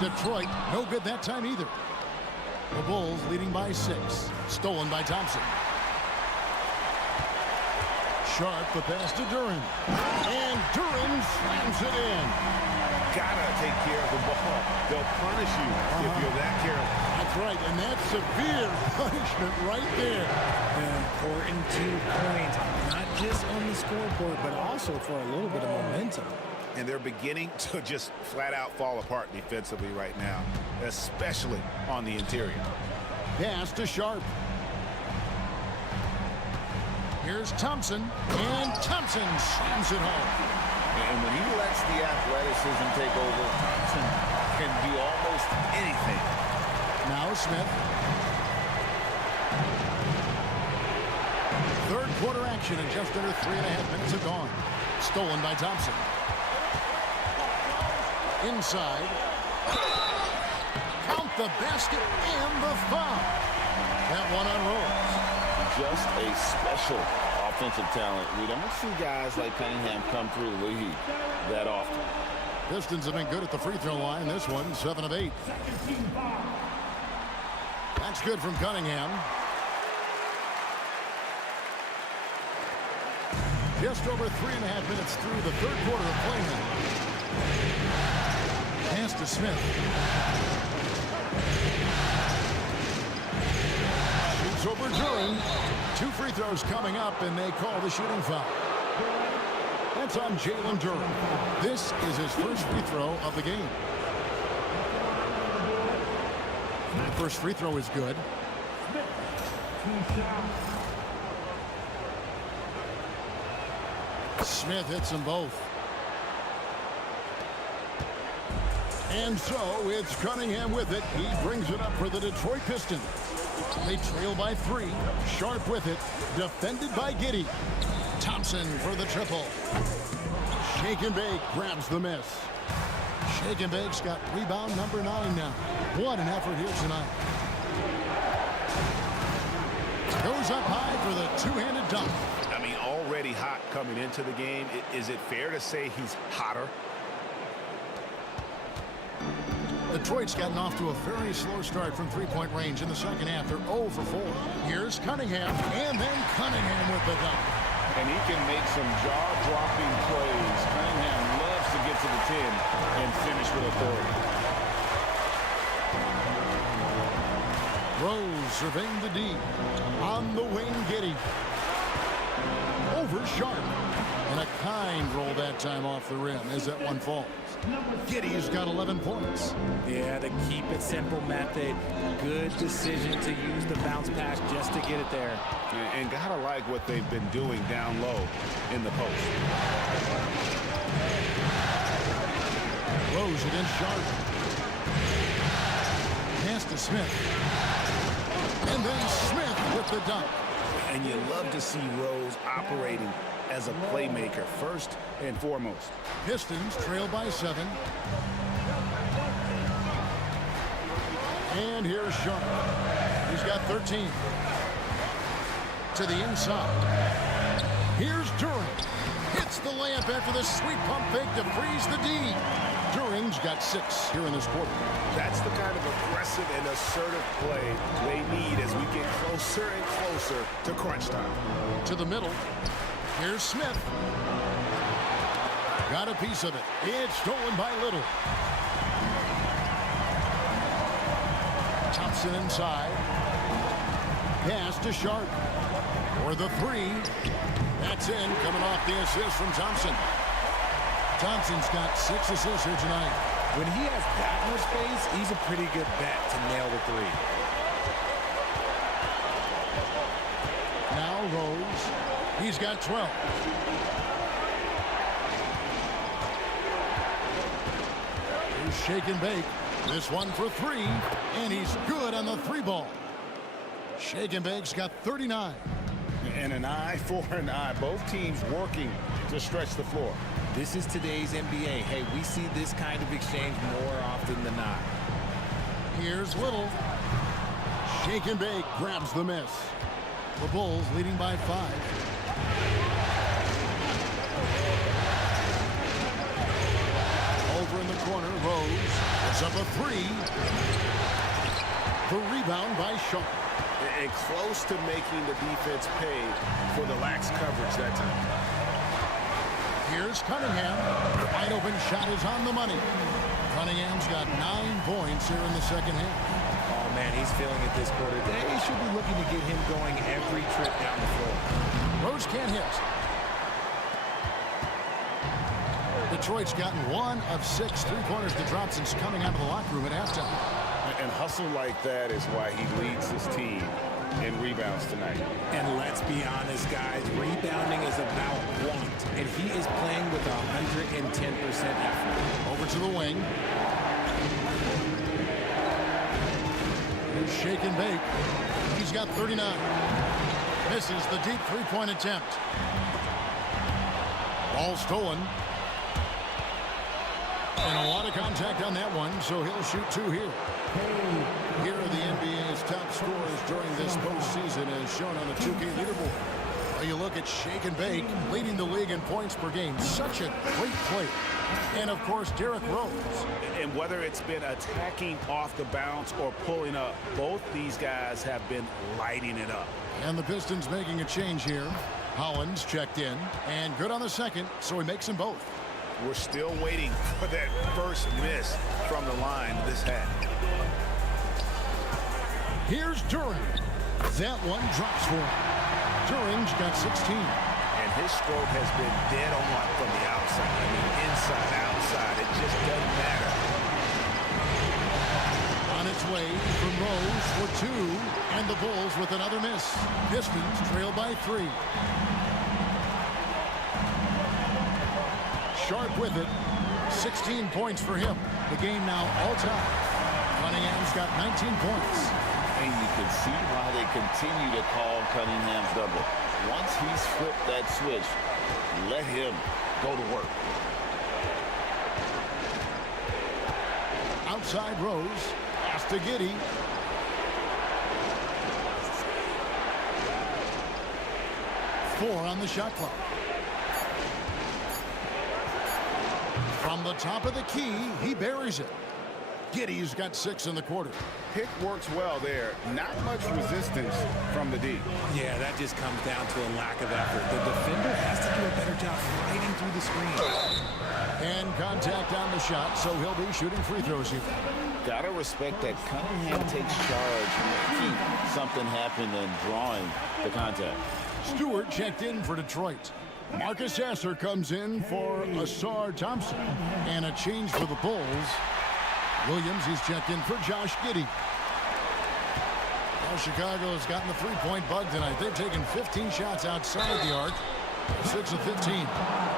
Detroit, no good that time either. The Bulls leading by 6. Stolen by Thompson. Sharp, the pass to Durham. And Durham slams it in. Gotta take care of the ball. They'll punish you if you're that careless. That's right, and that's severe punishment right there. An important 2 points, not just on the scoreboard, but also for a little bit of momentum. And they're beginning to just flat out fall apart defensively right now, especially on the interior. Pass to Sharp. Here's Thompson, and Thompson slams it home. And when he lets the athleticism take over, Thompson can do almost anything. Now Smith. Third quarter action and just under 3.5 minutes have gone. Stolen by Thompson. Inside. Count the basket and the foul. That one unrolls. Just a special offensive talent. We don't see guys like Cunningham come through the league that often. Pistons have been good at the free throw line. This one, 7 of 8. That's good from Cunningham. Just over 3.5 minutes through the third quarter of play now. Pass to Smith. Shoots over Durham. 2 free throws coming up, and they call the shooting foul. That's on Jalen Durham. This is his first free throw of the game. The first free throw is good. Smith hits them both. And so it's Cunningham with it. He brings it up for the Detroit Pistons. They trail by 3. Sharp with it. Defended by Giddey. Thompson for the triple. Shake and Bake grabs the miss. Shake and Bake's got rebound number 9 now. What an effort here tonight. Goes up high for the 2-handed dunk. I mean, already hot coming into the game. Is it fair to say he's hotter? Detroit's gotten off to a very slow start from 3-point range in the second half. They're 0 for 4. Here's Cunningham, and then Cunningham with the dunk. And he can make some jaw-dropping plays. Cunningham loves to get to the 10 and finish with authority. Rose surveying the D. On the wing, Giddey. Over Sharp. And a kind roll that time off the rim as that one falls. Giddey's got 11 points. Yeah, the keep it simple method. Good decision to use the bounce pass just to get it there. And gotta like what they've been doing down low in the post. Rose against Sharp. Pass to Smith. And then Smith with the dunk. And you love to see Rose operating as a playmaker first and foremost. Pistons trail by 7. And here's Sharp. He's got 13. To the inside. Here's Durham. Hits the layup after the sweet pump fake to freeze the D. Durham's got 6 here in this quarter. That's the kind of aggressive and assertive play they need as we get closer and closer to crunch time. To the middle. Here's Smith. Got a piece of it. It's stolen by Little. Thompson inside. Pass to Sharp. For the three. That's in, coming off the assist from Thompson. Thompson's got 6 assists here tonight. When he has that much space, he's a pretty good bet to nail the three. Now Rose. He's got 12. Here's shake and bake. This one for 3. And he's good on the 3 ball. Shake and bake's got 39. And an eye for an eye. Both teams working to stretch the floor. This is today's NBA. Hey, we see this kind of exchange more often than not. Here's Little. Shake and bake grabs the miss. The Bulls leading by 5. Over in the corner, Rose puts up a 3. The rebound by Shaw. And close to making the defense pay for the lax coverage that time. Here's Cunningham. The wide open shot is on the money. Cunningham's got 9 points here in the second half. Oh, man, he's feeling it this quarter. They should be looking to get him going every trip down the floor. Rose can't hit. Detroit's gotten 1 of 6 3-pointers to drop since coming out of the locker room at halftime. And hustle like that is why he leads his team in rebounds tonight. And let's be honest, guys, rebounding is about want. And he is playing with 110% effort. Over to the wing. Here's shake and bake. He's got 39. Misses the deep 3-point attempt. Ball stolen. And a lot of contact on that one, so he'll shoot 2 here. Here are the NBA's top scorers during this postseason as shown on the 2K leaderboard. Well, you look at shake and bake, leading the league in points per game. Such a great player. And, of course, Derrick Rose. And whether it's been attacking off the bounce or pulling up, both these guys have been lighting it up. And the Pistons making a change here. Hollins checked in, and good on the second, so he makes them both. We're still waiting for that first miss from the line this half. Here's Duren. That one drops for him. Duren's got 16. And his stroke has been dead on from the outside. I mean, inside, outside, it just doesn't matter. On its way from Rose for 2, and the Bulls with another miss. Pistons trail by 3. Sharp with it. 16 points for him. The game now all-time. Cunningham's got 19 points. And you can see why they continue to call Cunningham's double. Once he's flipped that switch, let him go to work. Outside Rose. Pass to Giddey. Four on the shot clock. From the top of the key, he buries it. Giddey's got 6 in the quarter. Pick works well there. Not much resistance from the D. Yeah, that just comes down to a lack of effort. The defender has to do a better job fighting through the screen. And contact on the shot, so he'll be shooting free throws here. Gotta respect that Cunningham takes charge, making something happen and drawing the contact. Stewart checked in for Detroit. Marcus Sasser comes in for Asar Thompson. And a change for the Bulls. Williams, he's checked in for Josh Giddey. Well, Chicago has gotten the 3-point bug tonight. They've taken 15 shots outside the arc. 6 of 15.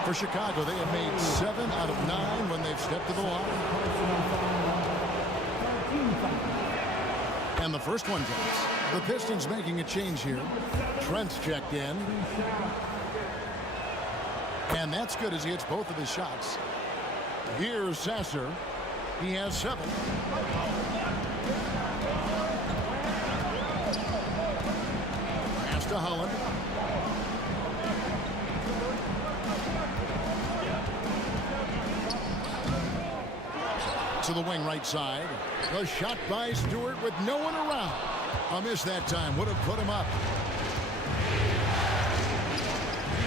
For Chicago, they have made 7 out of 9 when they've stepped to the line. And the first one drops. The Pistons making a change here. Trent's checked in. And that's good as he hits both of his shots. Here's Sasser. He has 7. Pass to Holland. To the wing right side. The shot by Stewart with no one around. A miss that time. Would have put him up.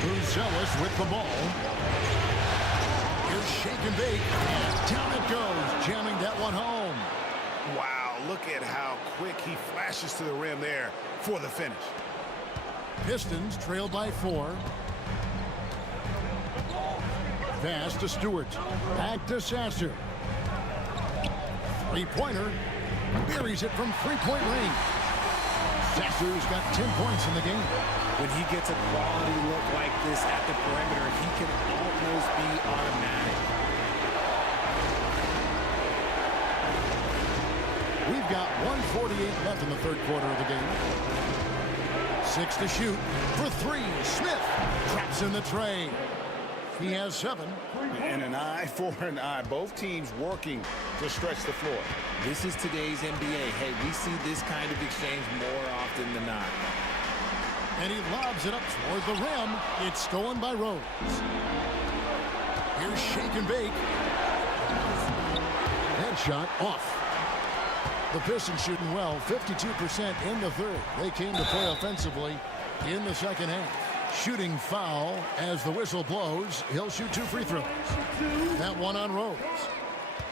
Bruzelis with the ball. Here's shake and bake. And down it goes. Jamming that one home. Wow, look at how quick he flashes to the rim there for the finish. Pistons trail by 4. Pass to Stewart. Back to Sasser. Three-pointer. Buries it from three-point range. Sasser's got 10 points in the game. When he gets a quality look like this at the perimeter, he can almost be automatic. We've got 1:48 left in the third quarter of the game. 6 to shoot. For 3, Smith traps in the tray. He has 7. And an eye for an eye. Both teams working to stretch the floor. This is today's NBA. Hey, we see this kind of exchange more often than not. And he lobs it up toward the rim. It's stolen by Rose. Here's shake and bake. Headshot off. The Pistons shooting well, 52% in the third. They came to play offensively in the second half. Shooting foul as the whistle blows. He'll shoot 2 free throws. That one on Rose.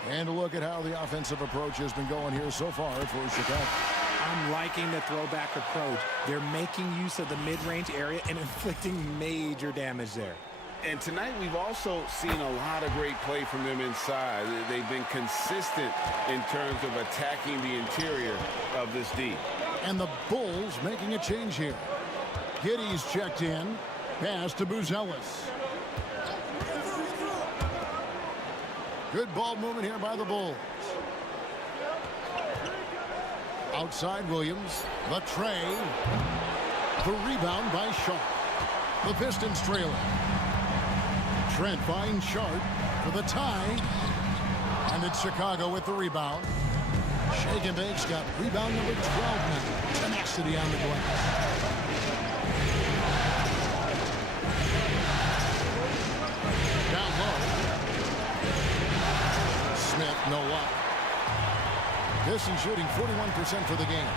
And a look at how the offensive approach has been going here so far for Chicago. I'm liking the throwback approach. They're making use of the mid-range area and inflicting major damage there. And tonight we've also seen a lot of great play from them inside. They've been consistent in terms of attacking the interior of this D. And the Bulls making a change here. Giddey's checked in. Pass to Buzelis. Good ball movement here by the Bulls. Outside Williams. The tray. The rebound by Sharp. The Pistons trailing. Trent finds Sharp for the tie. And it's Chicago with the rebound. Shake and Bake's got rebound number 12 now. Tenacity on the glass. Down low. Smith, no luck. Pistons shooting 41% for the game.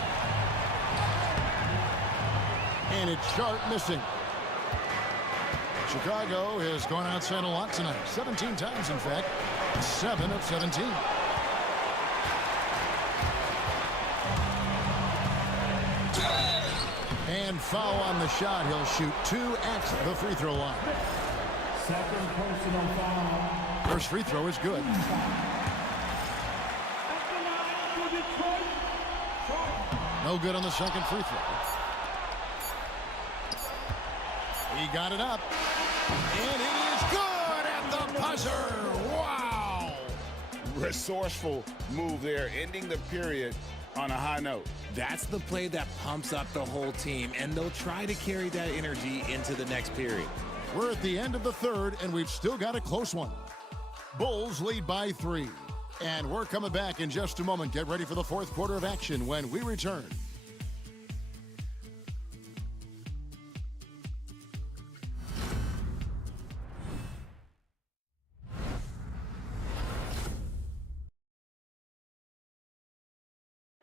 And it's Sharp missing. Chicago has gone outside a lot tonight. 17 times, in fact. 7 of 17. And foul on the shot. He'll shoot 2 at the free throw line. Second personal foul. First free throw is good. No good on the second free throw. He got it up. And it is good at the buzzer. Wow. Resourceful move there, ending the period on a high note. That's the play that pumps up the whole team, and they'll try to carry that energy into the next period. We're at the end of the third, and we've still got a close one. Bulls lead by 3. And we're coming back in just a moment. Get ready for the fourth quarter of action when we return.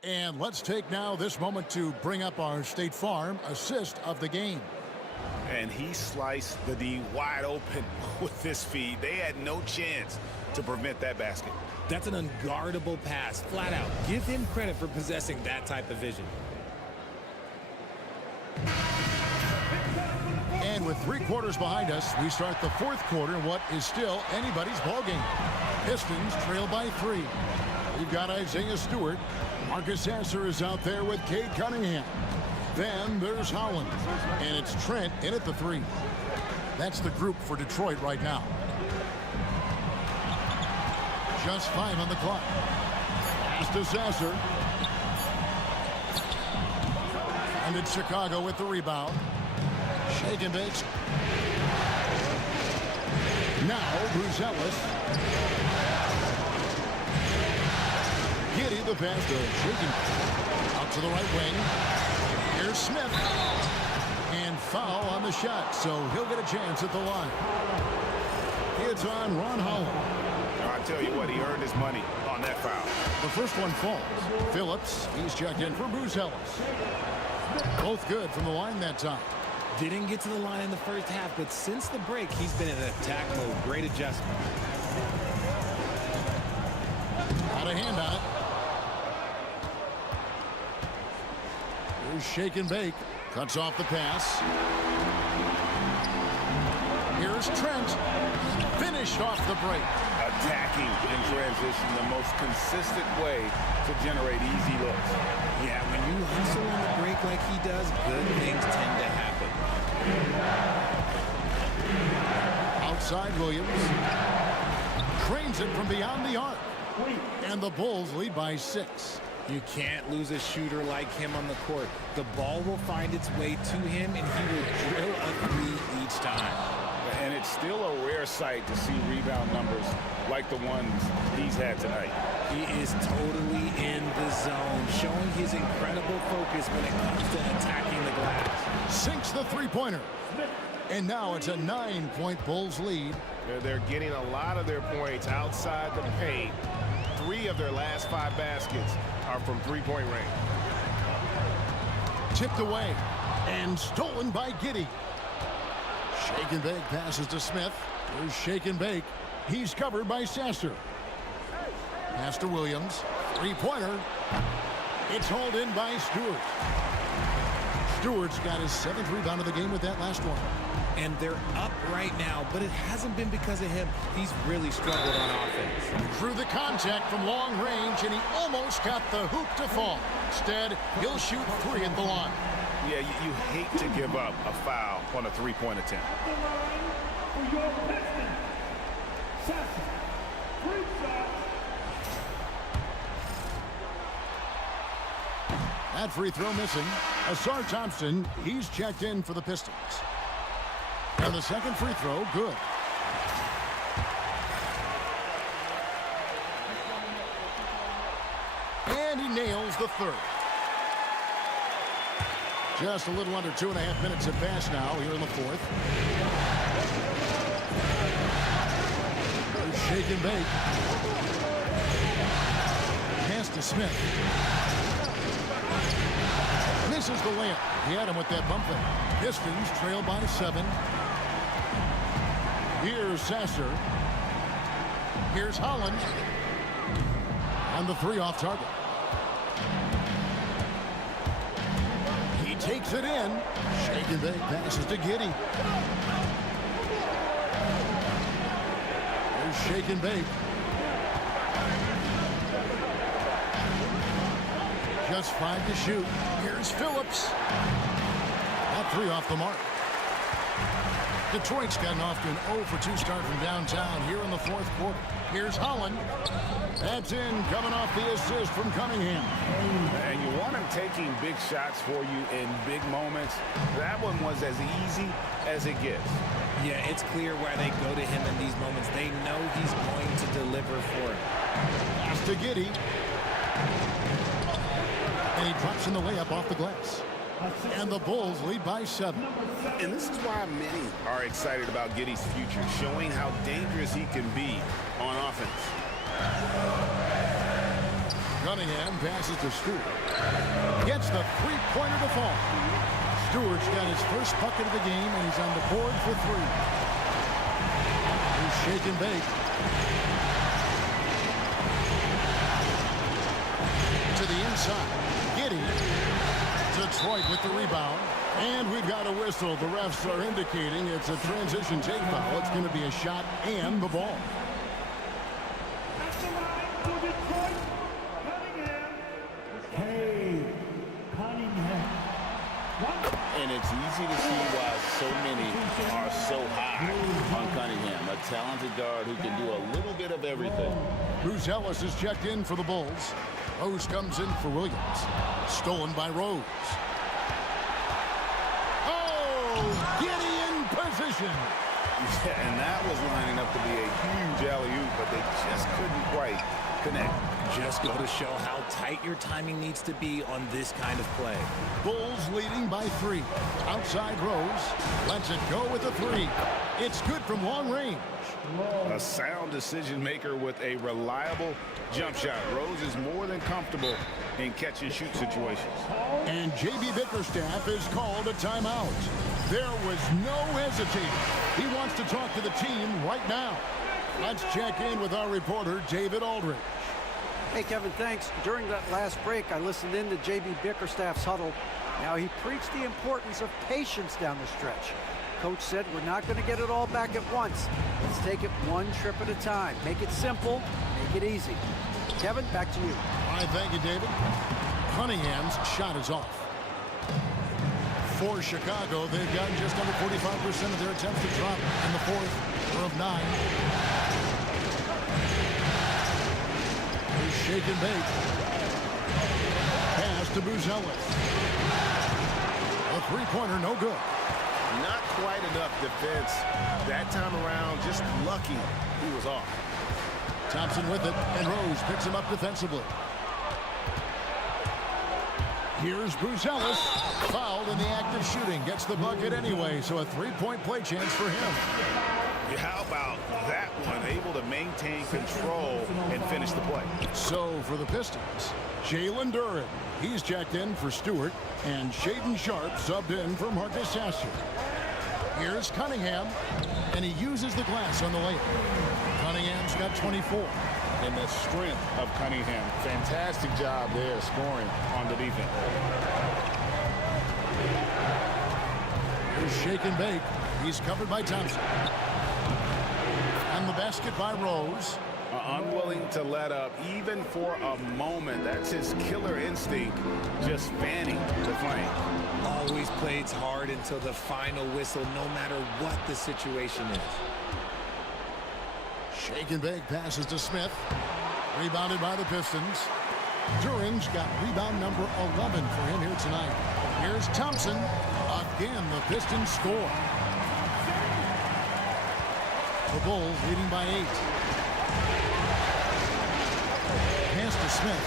And let's take now this moment to bring up our State Farm assist of the game. And he sliced the D wide open with this feed. They had no chance to prevent that basket. That's an unguardable pass, flat out. Give him credit for possessing that type of vision. And with 3 quarters behind us, we start the fourth quarter in what is still anybody's ballgame. Pistons trail by 3. We've got Isaiah Stewart. Marcus Sasser is out there with Cade Cunningham. Then there's Howland. And it's Trent in at the 3. That's the group for Detroit right now. Just 5 on the clock. Pass to Sasser. And it's Chicago with the rebound. Shake and bakes. Now Buzelis. Giddey the pass to Shaken. Out to the right wing. Here's Smith. And foul on the shot, so he'll get a chance at the line. It's on Ron Howland. I tell you what, he earned his money on that foul. The first one falls. Phillips, he's checked in for Buzelis. Both good from the line that time. Didn't get to the line in the first half, but since the break, he's been in attack mode. Great adjustment. Got a hand on it. Here's Shake and Bake. Cuts off the pass. Here's Trent. Finished off the break. Attacking in transition, the most consistent way to generate easy looks. Yeah, when you hustle on the break like he does, good things tend to happen. Outside Williams. Cranes it from beyond the arc. And the Bulls lead by 6. You can't lose a shooter like him on the court. The ball will find its way to him, and he will drill a 3 each time. And it's still a rare sight to see rebound numbers like the ones he's had tonight. He is totally in the zone, showing his incredible focus when it comes to attacking the glass. Sinks the three-pointer. And now it's a 9-point Bulls lead. They're getting a lot of their points outside the paint. 3 of their last 5 baskets are from three-point range. Tipped away and stolen by Giddey. Shake and bake passes to Smith. There's shake and bake. He's covered by Sasser. Pass to Williams. Three-pointer. It's hauled in by Stewart. Stewart's got his 7th rebound of the game with that last one. And they're up right now, but it hasn't been because of him. He's really struggled on offense. Through the contact from long range, and he almost got the hoop to fall. Instead, he'll shoot 3 at the line. Yeah, you hate to give up a foul on a three-point attempt. At the line for your Piston, Sasser. Free shot. That free throw missing. Asar Thompson, he's checked in for the Pistons. And the second free throw, good. And he nails the third. Just a little under 2.5 minutes have passed now here in the fourth. There's shake and bake. Pass to Smith. Misses the layup. He had him with that bump fake. Pistons trail by 7. Here's Sasser. Here's Holland. And the 3 off target. He takes it in. Shake and bake passes to Giddey. There's shake and bake. Just 5 to shoot. Here's Phillips. That 3 off the mark. Detroit's gotten off to an 0 for 2 start from downtown here in the fourth quarter. Here's Holland. That's in, coming off the assist from Cunningham. And you want him taking big shots for you in big moments. That one was as easy as it gets. Yeah, it's clear why they go to him in these moments. They know he's going to deliver for him. Pass to Giddey. And he drops in the layup off the glass. And the Bulls lead by 7. And this is why many are excited about Giddey's future, showing how dangerous he can be on offense. Cunningham passes to Stewart. Gets the three-pointer to fall. Stewart's got his first bucket of the game, and he's on the board for 3. He's shake and bake. To the inside. Giddey. Detroit with the rebound. And we've got a whistle. The refs are indicating it's a transition take foul. It's going to be a shot and the ball. At the line for Detroit, Cunningham. Cunningham. And it's easy to see why so many are so high on Cunningham, a talented guard who can do a little bit of everything. Bruce Ellis is checked in for the Bulls. Rose comes in for Williams. Stolen by Rose. Oh, Giddey in position. Yeah, and that was lining up to be a huge alley-oop, but they just couldn't quite connect. Just go to show how tight your timing needs to be on this kind of play. Bulls leading by 3. Outside Rose. Lets it go with a 3. It's good from long range. A sound decision maker with a reliable jump shot. Rose is more than comfortable in catch-and-shoot situations. And J.B. Bickerstaff is called a timeout. There was no hesitating. He wants to talk to the team right now. Let's check in with our reporter, David Aldridge. Hey, Kevin, thanks. During that last break, I listened in to J.B. Bickerstaff's huddle. Now, he preached the importance of patience down the stretch. Coach said, we're not going to get it all back at once. Let's take it one trip at a time. Make it simple, make it easy. Kevin, back to you. All right, thank you, David. Cunningham's shot is off. For Chicago, they've gotten just under 45% of their attempts to drop in the fourth of 9. Here's shake and bake. Pass to Buzelis. A three-pointer, no good. Not quite enough defense that time around. Just lucky he was off. Thompson with it, and Rose picks him up defensively. Here's Buzelis, fouled in the act of shooting. Gets the bucket anyway, so a three-point play chance for him. Yeah, how about that one? Able to maintain control and finish the play. So for the Pistons, Jalen Duren. He's checked in for Stewart, and Shaedon Sharpe subbed in for Marcus Sasser. Here's Cunningham, and he uses the glass on the layup. Cunningham's got 24. And the strength of Cunningham. Fantastic job there scoring on the defense. Here's shake and bake. He's covered by Thompson. And the basket by Rose. Unwilling to let up even for a moment. That's his killer instinct, just fanning the flame. Always plays hard until the final whistle, no matter what the situation is. Shake and bake passes to Smith. Rebounded by the Pistons. Duren's got rebound number 11 for him here tonight. Here's Thompson. Again, the Pistons score. The Bulls leading by 8. Pass to Smith.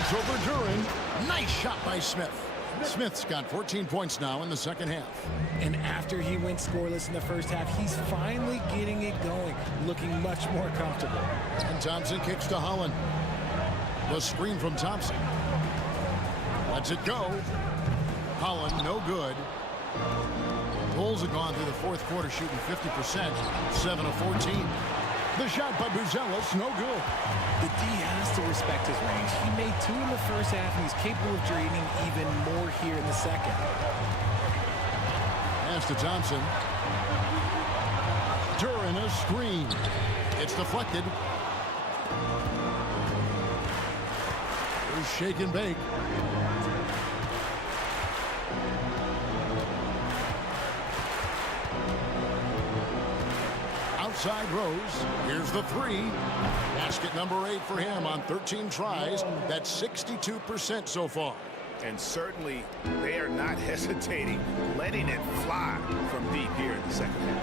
It's over Duren. Nice shot by Smith. Smith's got 14 points now in the second half. And after he went scoreless in the first half, he's finally getting it going, looking much more comfortable. And Thompson kicks to Holland. The screen from Thompson. Lets it go. Holland, no good. Bulls have gone through the fourth quarter shooting 50%, 7 of 14. The shot by Buzelis, no good. The D has to respect his range. He made 2 in the first half, and he's capable of draining even more here in the second. Pass to Thompson. Duren a screen. It's deflected. Here's shake and bake. Outside Rose. Here's the three. Basket number 8 for him on 13 tries. That's 62% so far. And certainly they are not hesitating, letting it fly from deep here in the second half.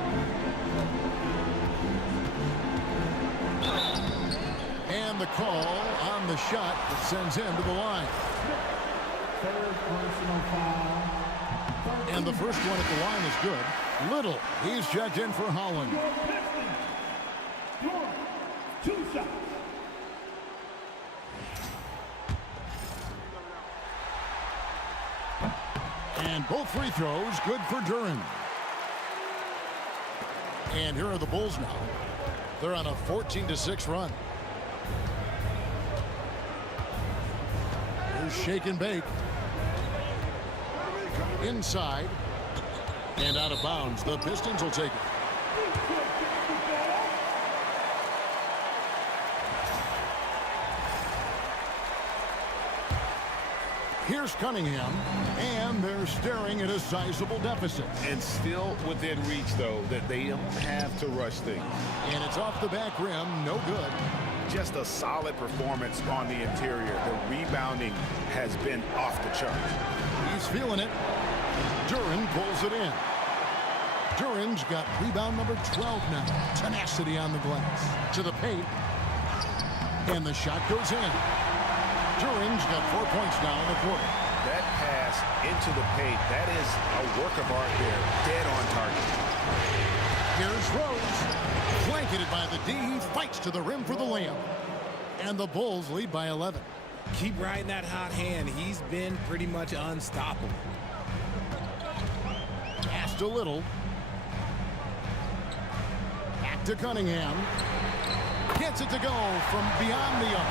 And the call on the shot that sends him to the line. And the first one at the line is good. Little, he's checked in for Holland. 2 shots. And both free throws good for Duren. And here are the Bulls now. They're on a 14-6 run. Here's shake and bake. Inside. And out of bounds. The Pistons will take it. Here's Cunningham, and they're staring at a sizable deficit. And still within reach, though, that they don't have to rush things. And it's off the back rim, no good. Just a solid performance on the interior. The rebounding has been off the chart. He's feeling it. Duren pulls it in. Duren's got rebound number 12 now. Tenacity on the glass. To the paint. And the shot goes in. Duren's got 4 points now in the quarter. That pass into the paint, that is a work of art there. Dead on target. Here's Rose. Blanketed by the D. He fights to the rim for the layup. And the Bulls lead by 11. Keep riding that hot hand. He's been pretty much unstoppable. Pass to Little. Back to Cunningham. Gets it to go from beyond the arc.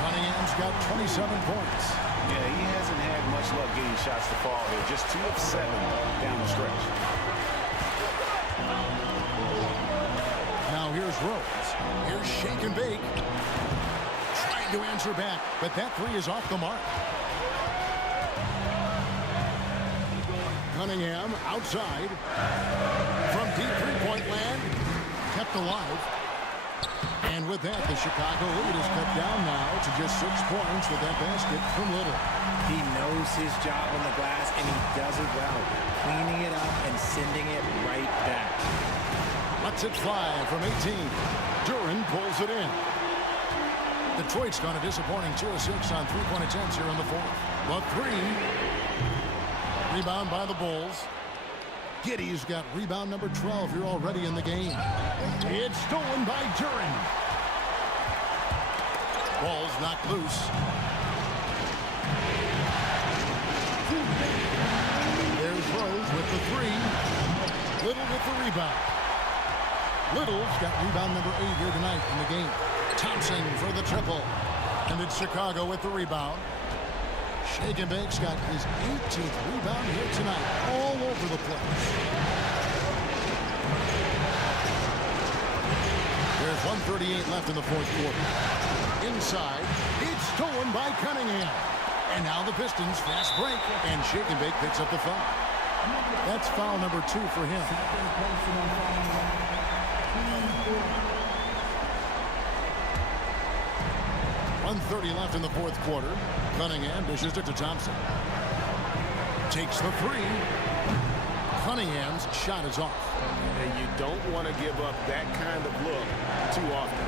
Cunningham's got 27 points. Yeah, he hasn't had much luck getting shots to fall here. Just 2 of 7 down the stretch. Now here's Rose. Here's shake and bake. Trying to answer back, but that three is off the mark. Cunningham outside. From deep three-point land. Kept alive. And with that, the Chicago lead is cut down now to just 6 points with that basket from Little. He knows his job on the glass, and he does it well, cleaning it up and sending it right back. Lets it fly from 18. Duran pulls it in. Detroit's gone a disappointing 2 of 6 on three-point attempts here in the fourth. The three. Rebound by the Bulls. Giddey's got rebound number 12 here already in the game. It's stolen by Duran. Ball's knocked loose. There's Rose with the three. Little with the rebound. Little's got rebound number 8 here tonight in the game. Thompson for the triple. And it's Chicago with the rebound. Shake and Bake's got his 18th rebound here tonight, all over the place. There's 1:38 left in the fourth quarter. Inside, it's stolen by Cunningham. And now the Pistons fast break, and Shake and Bake picks up the foul. That's foul number 2 for him. 1:30 left in the fourth quarter. Cunningham dishes it to Thompson. Takes the three. Cunningham's shot is off. And you don't want to give up that kind of look too often.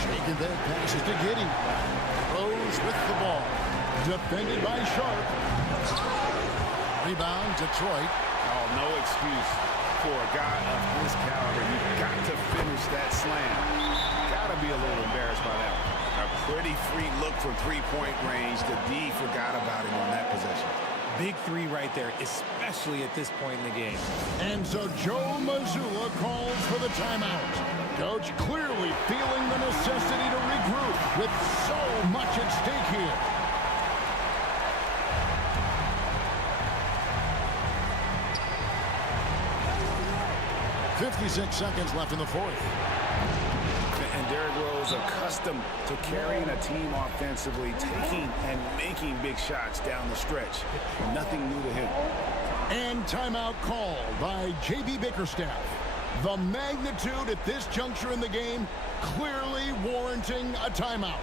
Shake and Bake passes to Giddey. Rose with the ball. Defended by Sharp. Rebound, Detroit. Oh, no excuse for a guy of his caliber. You've got to finish that slam. Got to be a little embarrassed by that one. A pretty free look from three-point range. The D forgot about him on that possession. Big three right there, especially at this point in the game. And so Joe Mazzulla calls for the timeout. Coach clearly feeling the necessity to regroup with so much at stake here. .56 seconds left in the fourth. And Derrick Rose, accustomed to carrying a team offensively, taking and making big shots down the stretch. Nothing new to him. And timeout called by J.B. Bickerstaff. The magnitude at this juncture in the game clearly warranting a timeout.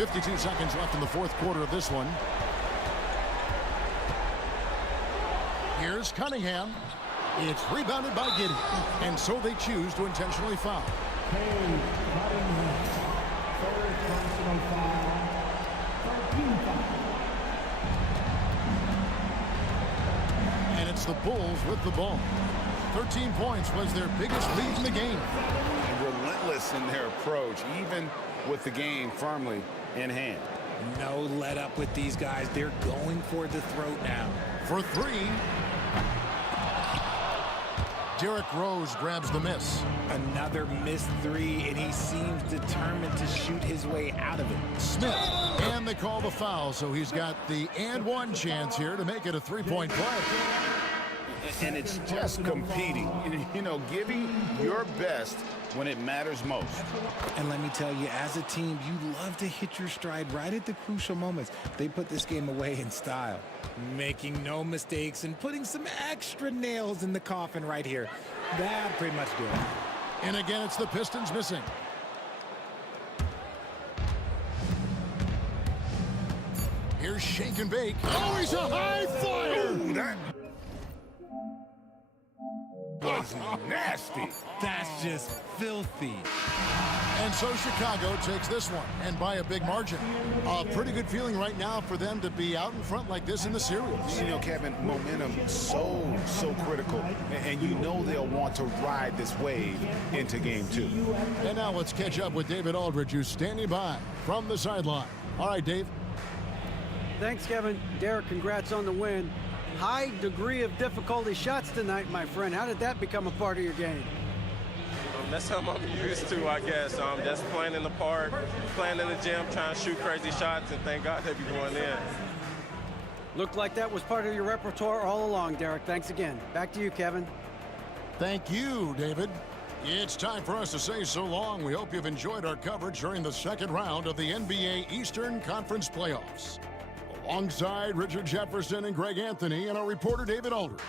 52 seconds left in the fourth quarter of this one. Here's Cunningham. It's rebounded by Giddey. And so they choose to intentionally foul. Cunningham, third personal foul, 13 foul. And it's the Bulls with the ball. 13 points was their biggest lead in the game. And relentless in their approach, even with the game firmly in hand. No let up with these guys. They're going for the throat now. For three. Derrick Rose grabs the miss. Another missed three, and he seems determined to shoot his way out of it. Smith, and they call the foul, so he's got the and one chance here to make it a three-point play. And it's just competing, you know, giving your best when it matters most. And let me tell you, as a team, you love to hit your stride right at the crucial moments. They put this game away in style, making no mistakes and putting some extra nails in the coffin right here. That pretty much do it. And again, it's the Pistons missing. Here's shake and bake. Oh, he's a high flyer! Ooh, that was nasty. That's just filthy. And so Chicago takes this one, and by a big margin. A pretty good feeling right now for them to be out in front like this in the series. You know, Kevin, momentum so critical, and you know they'll want to ride this wave into game 2. And now let's catch up with David Aldridge, who's standing by from the sideline. All right, Dave. Thanks, Kevin. Derek, congrats on the win. High degree of difficulty shots tonight, my friend. How did that become a part of your game? That's something I'm used to, I guess. Just playing in the park, playing in the gym, trying to shoot crazy shots, and thank God they be going in. Looked like that was part of your repertoire all along, Derek. Thanks again. Back to you, Kevin. Thank you, David. It's time for us to say so long. We hope you've enjoyed our coverage during the second round of the NBA Eastern Conference Playoffs. Alongside Richard Jefferson and Greg Anthony and our reporter David Aldridge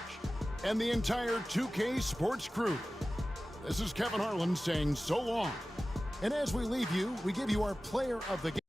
and the entire 2K Sports crew. This is Kevin Harlan saying so long. And as we leave you, we give you our player of the game.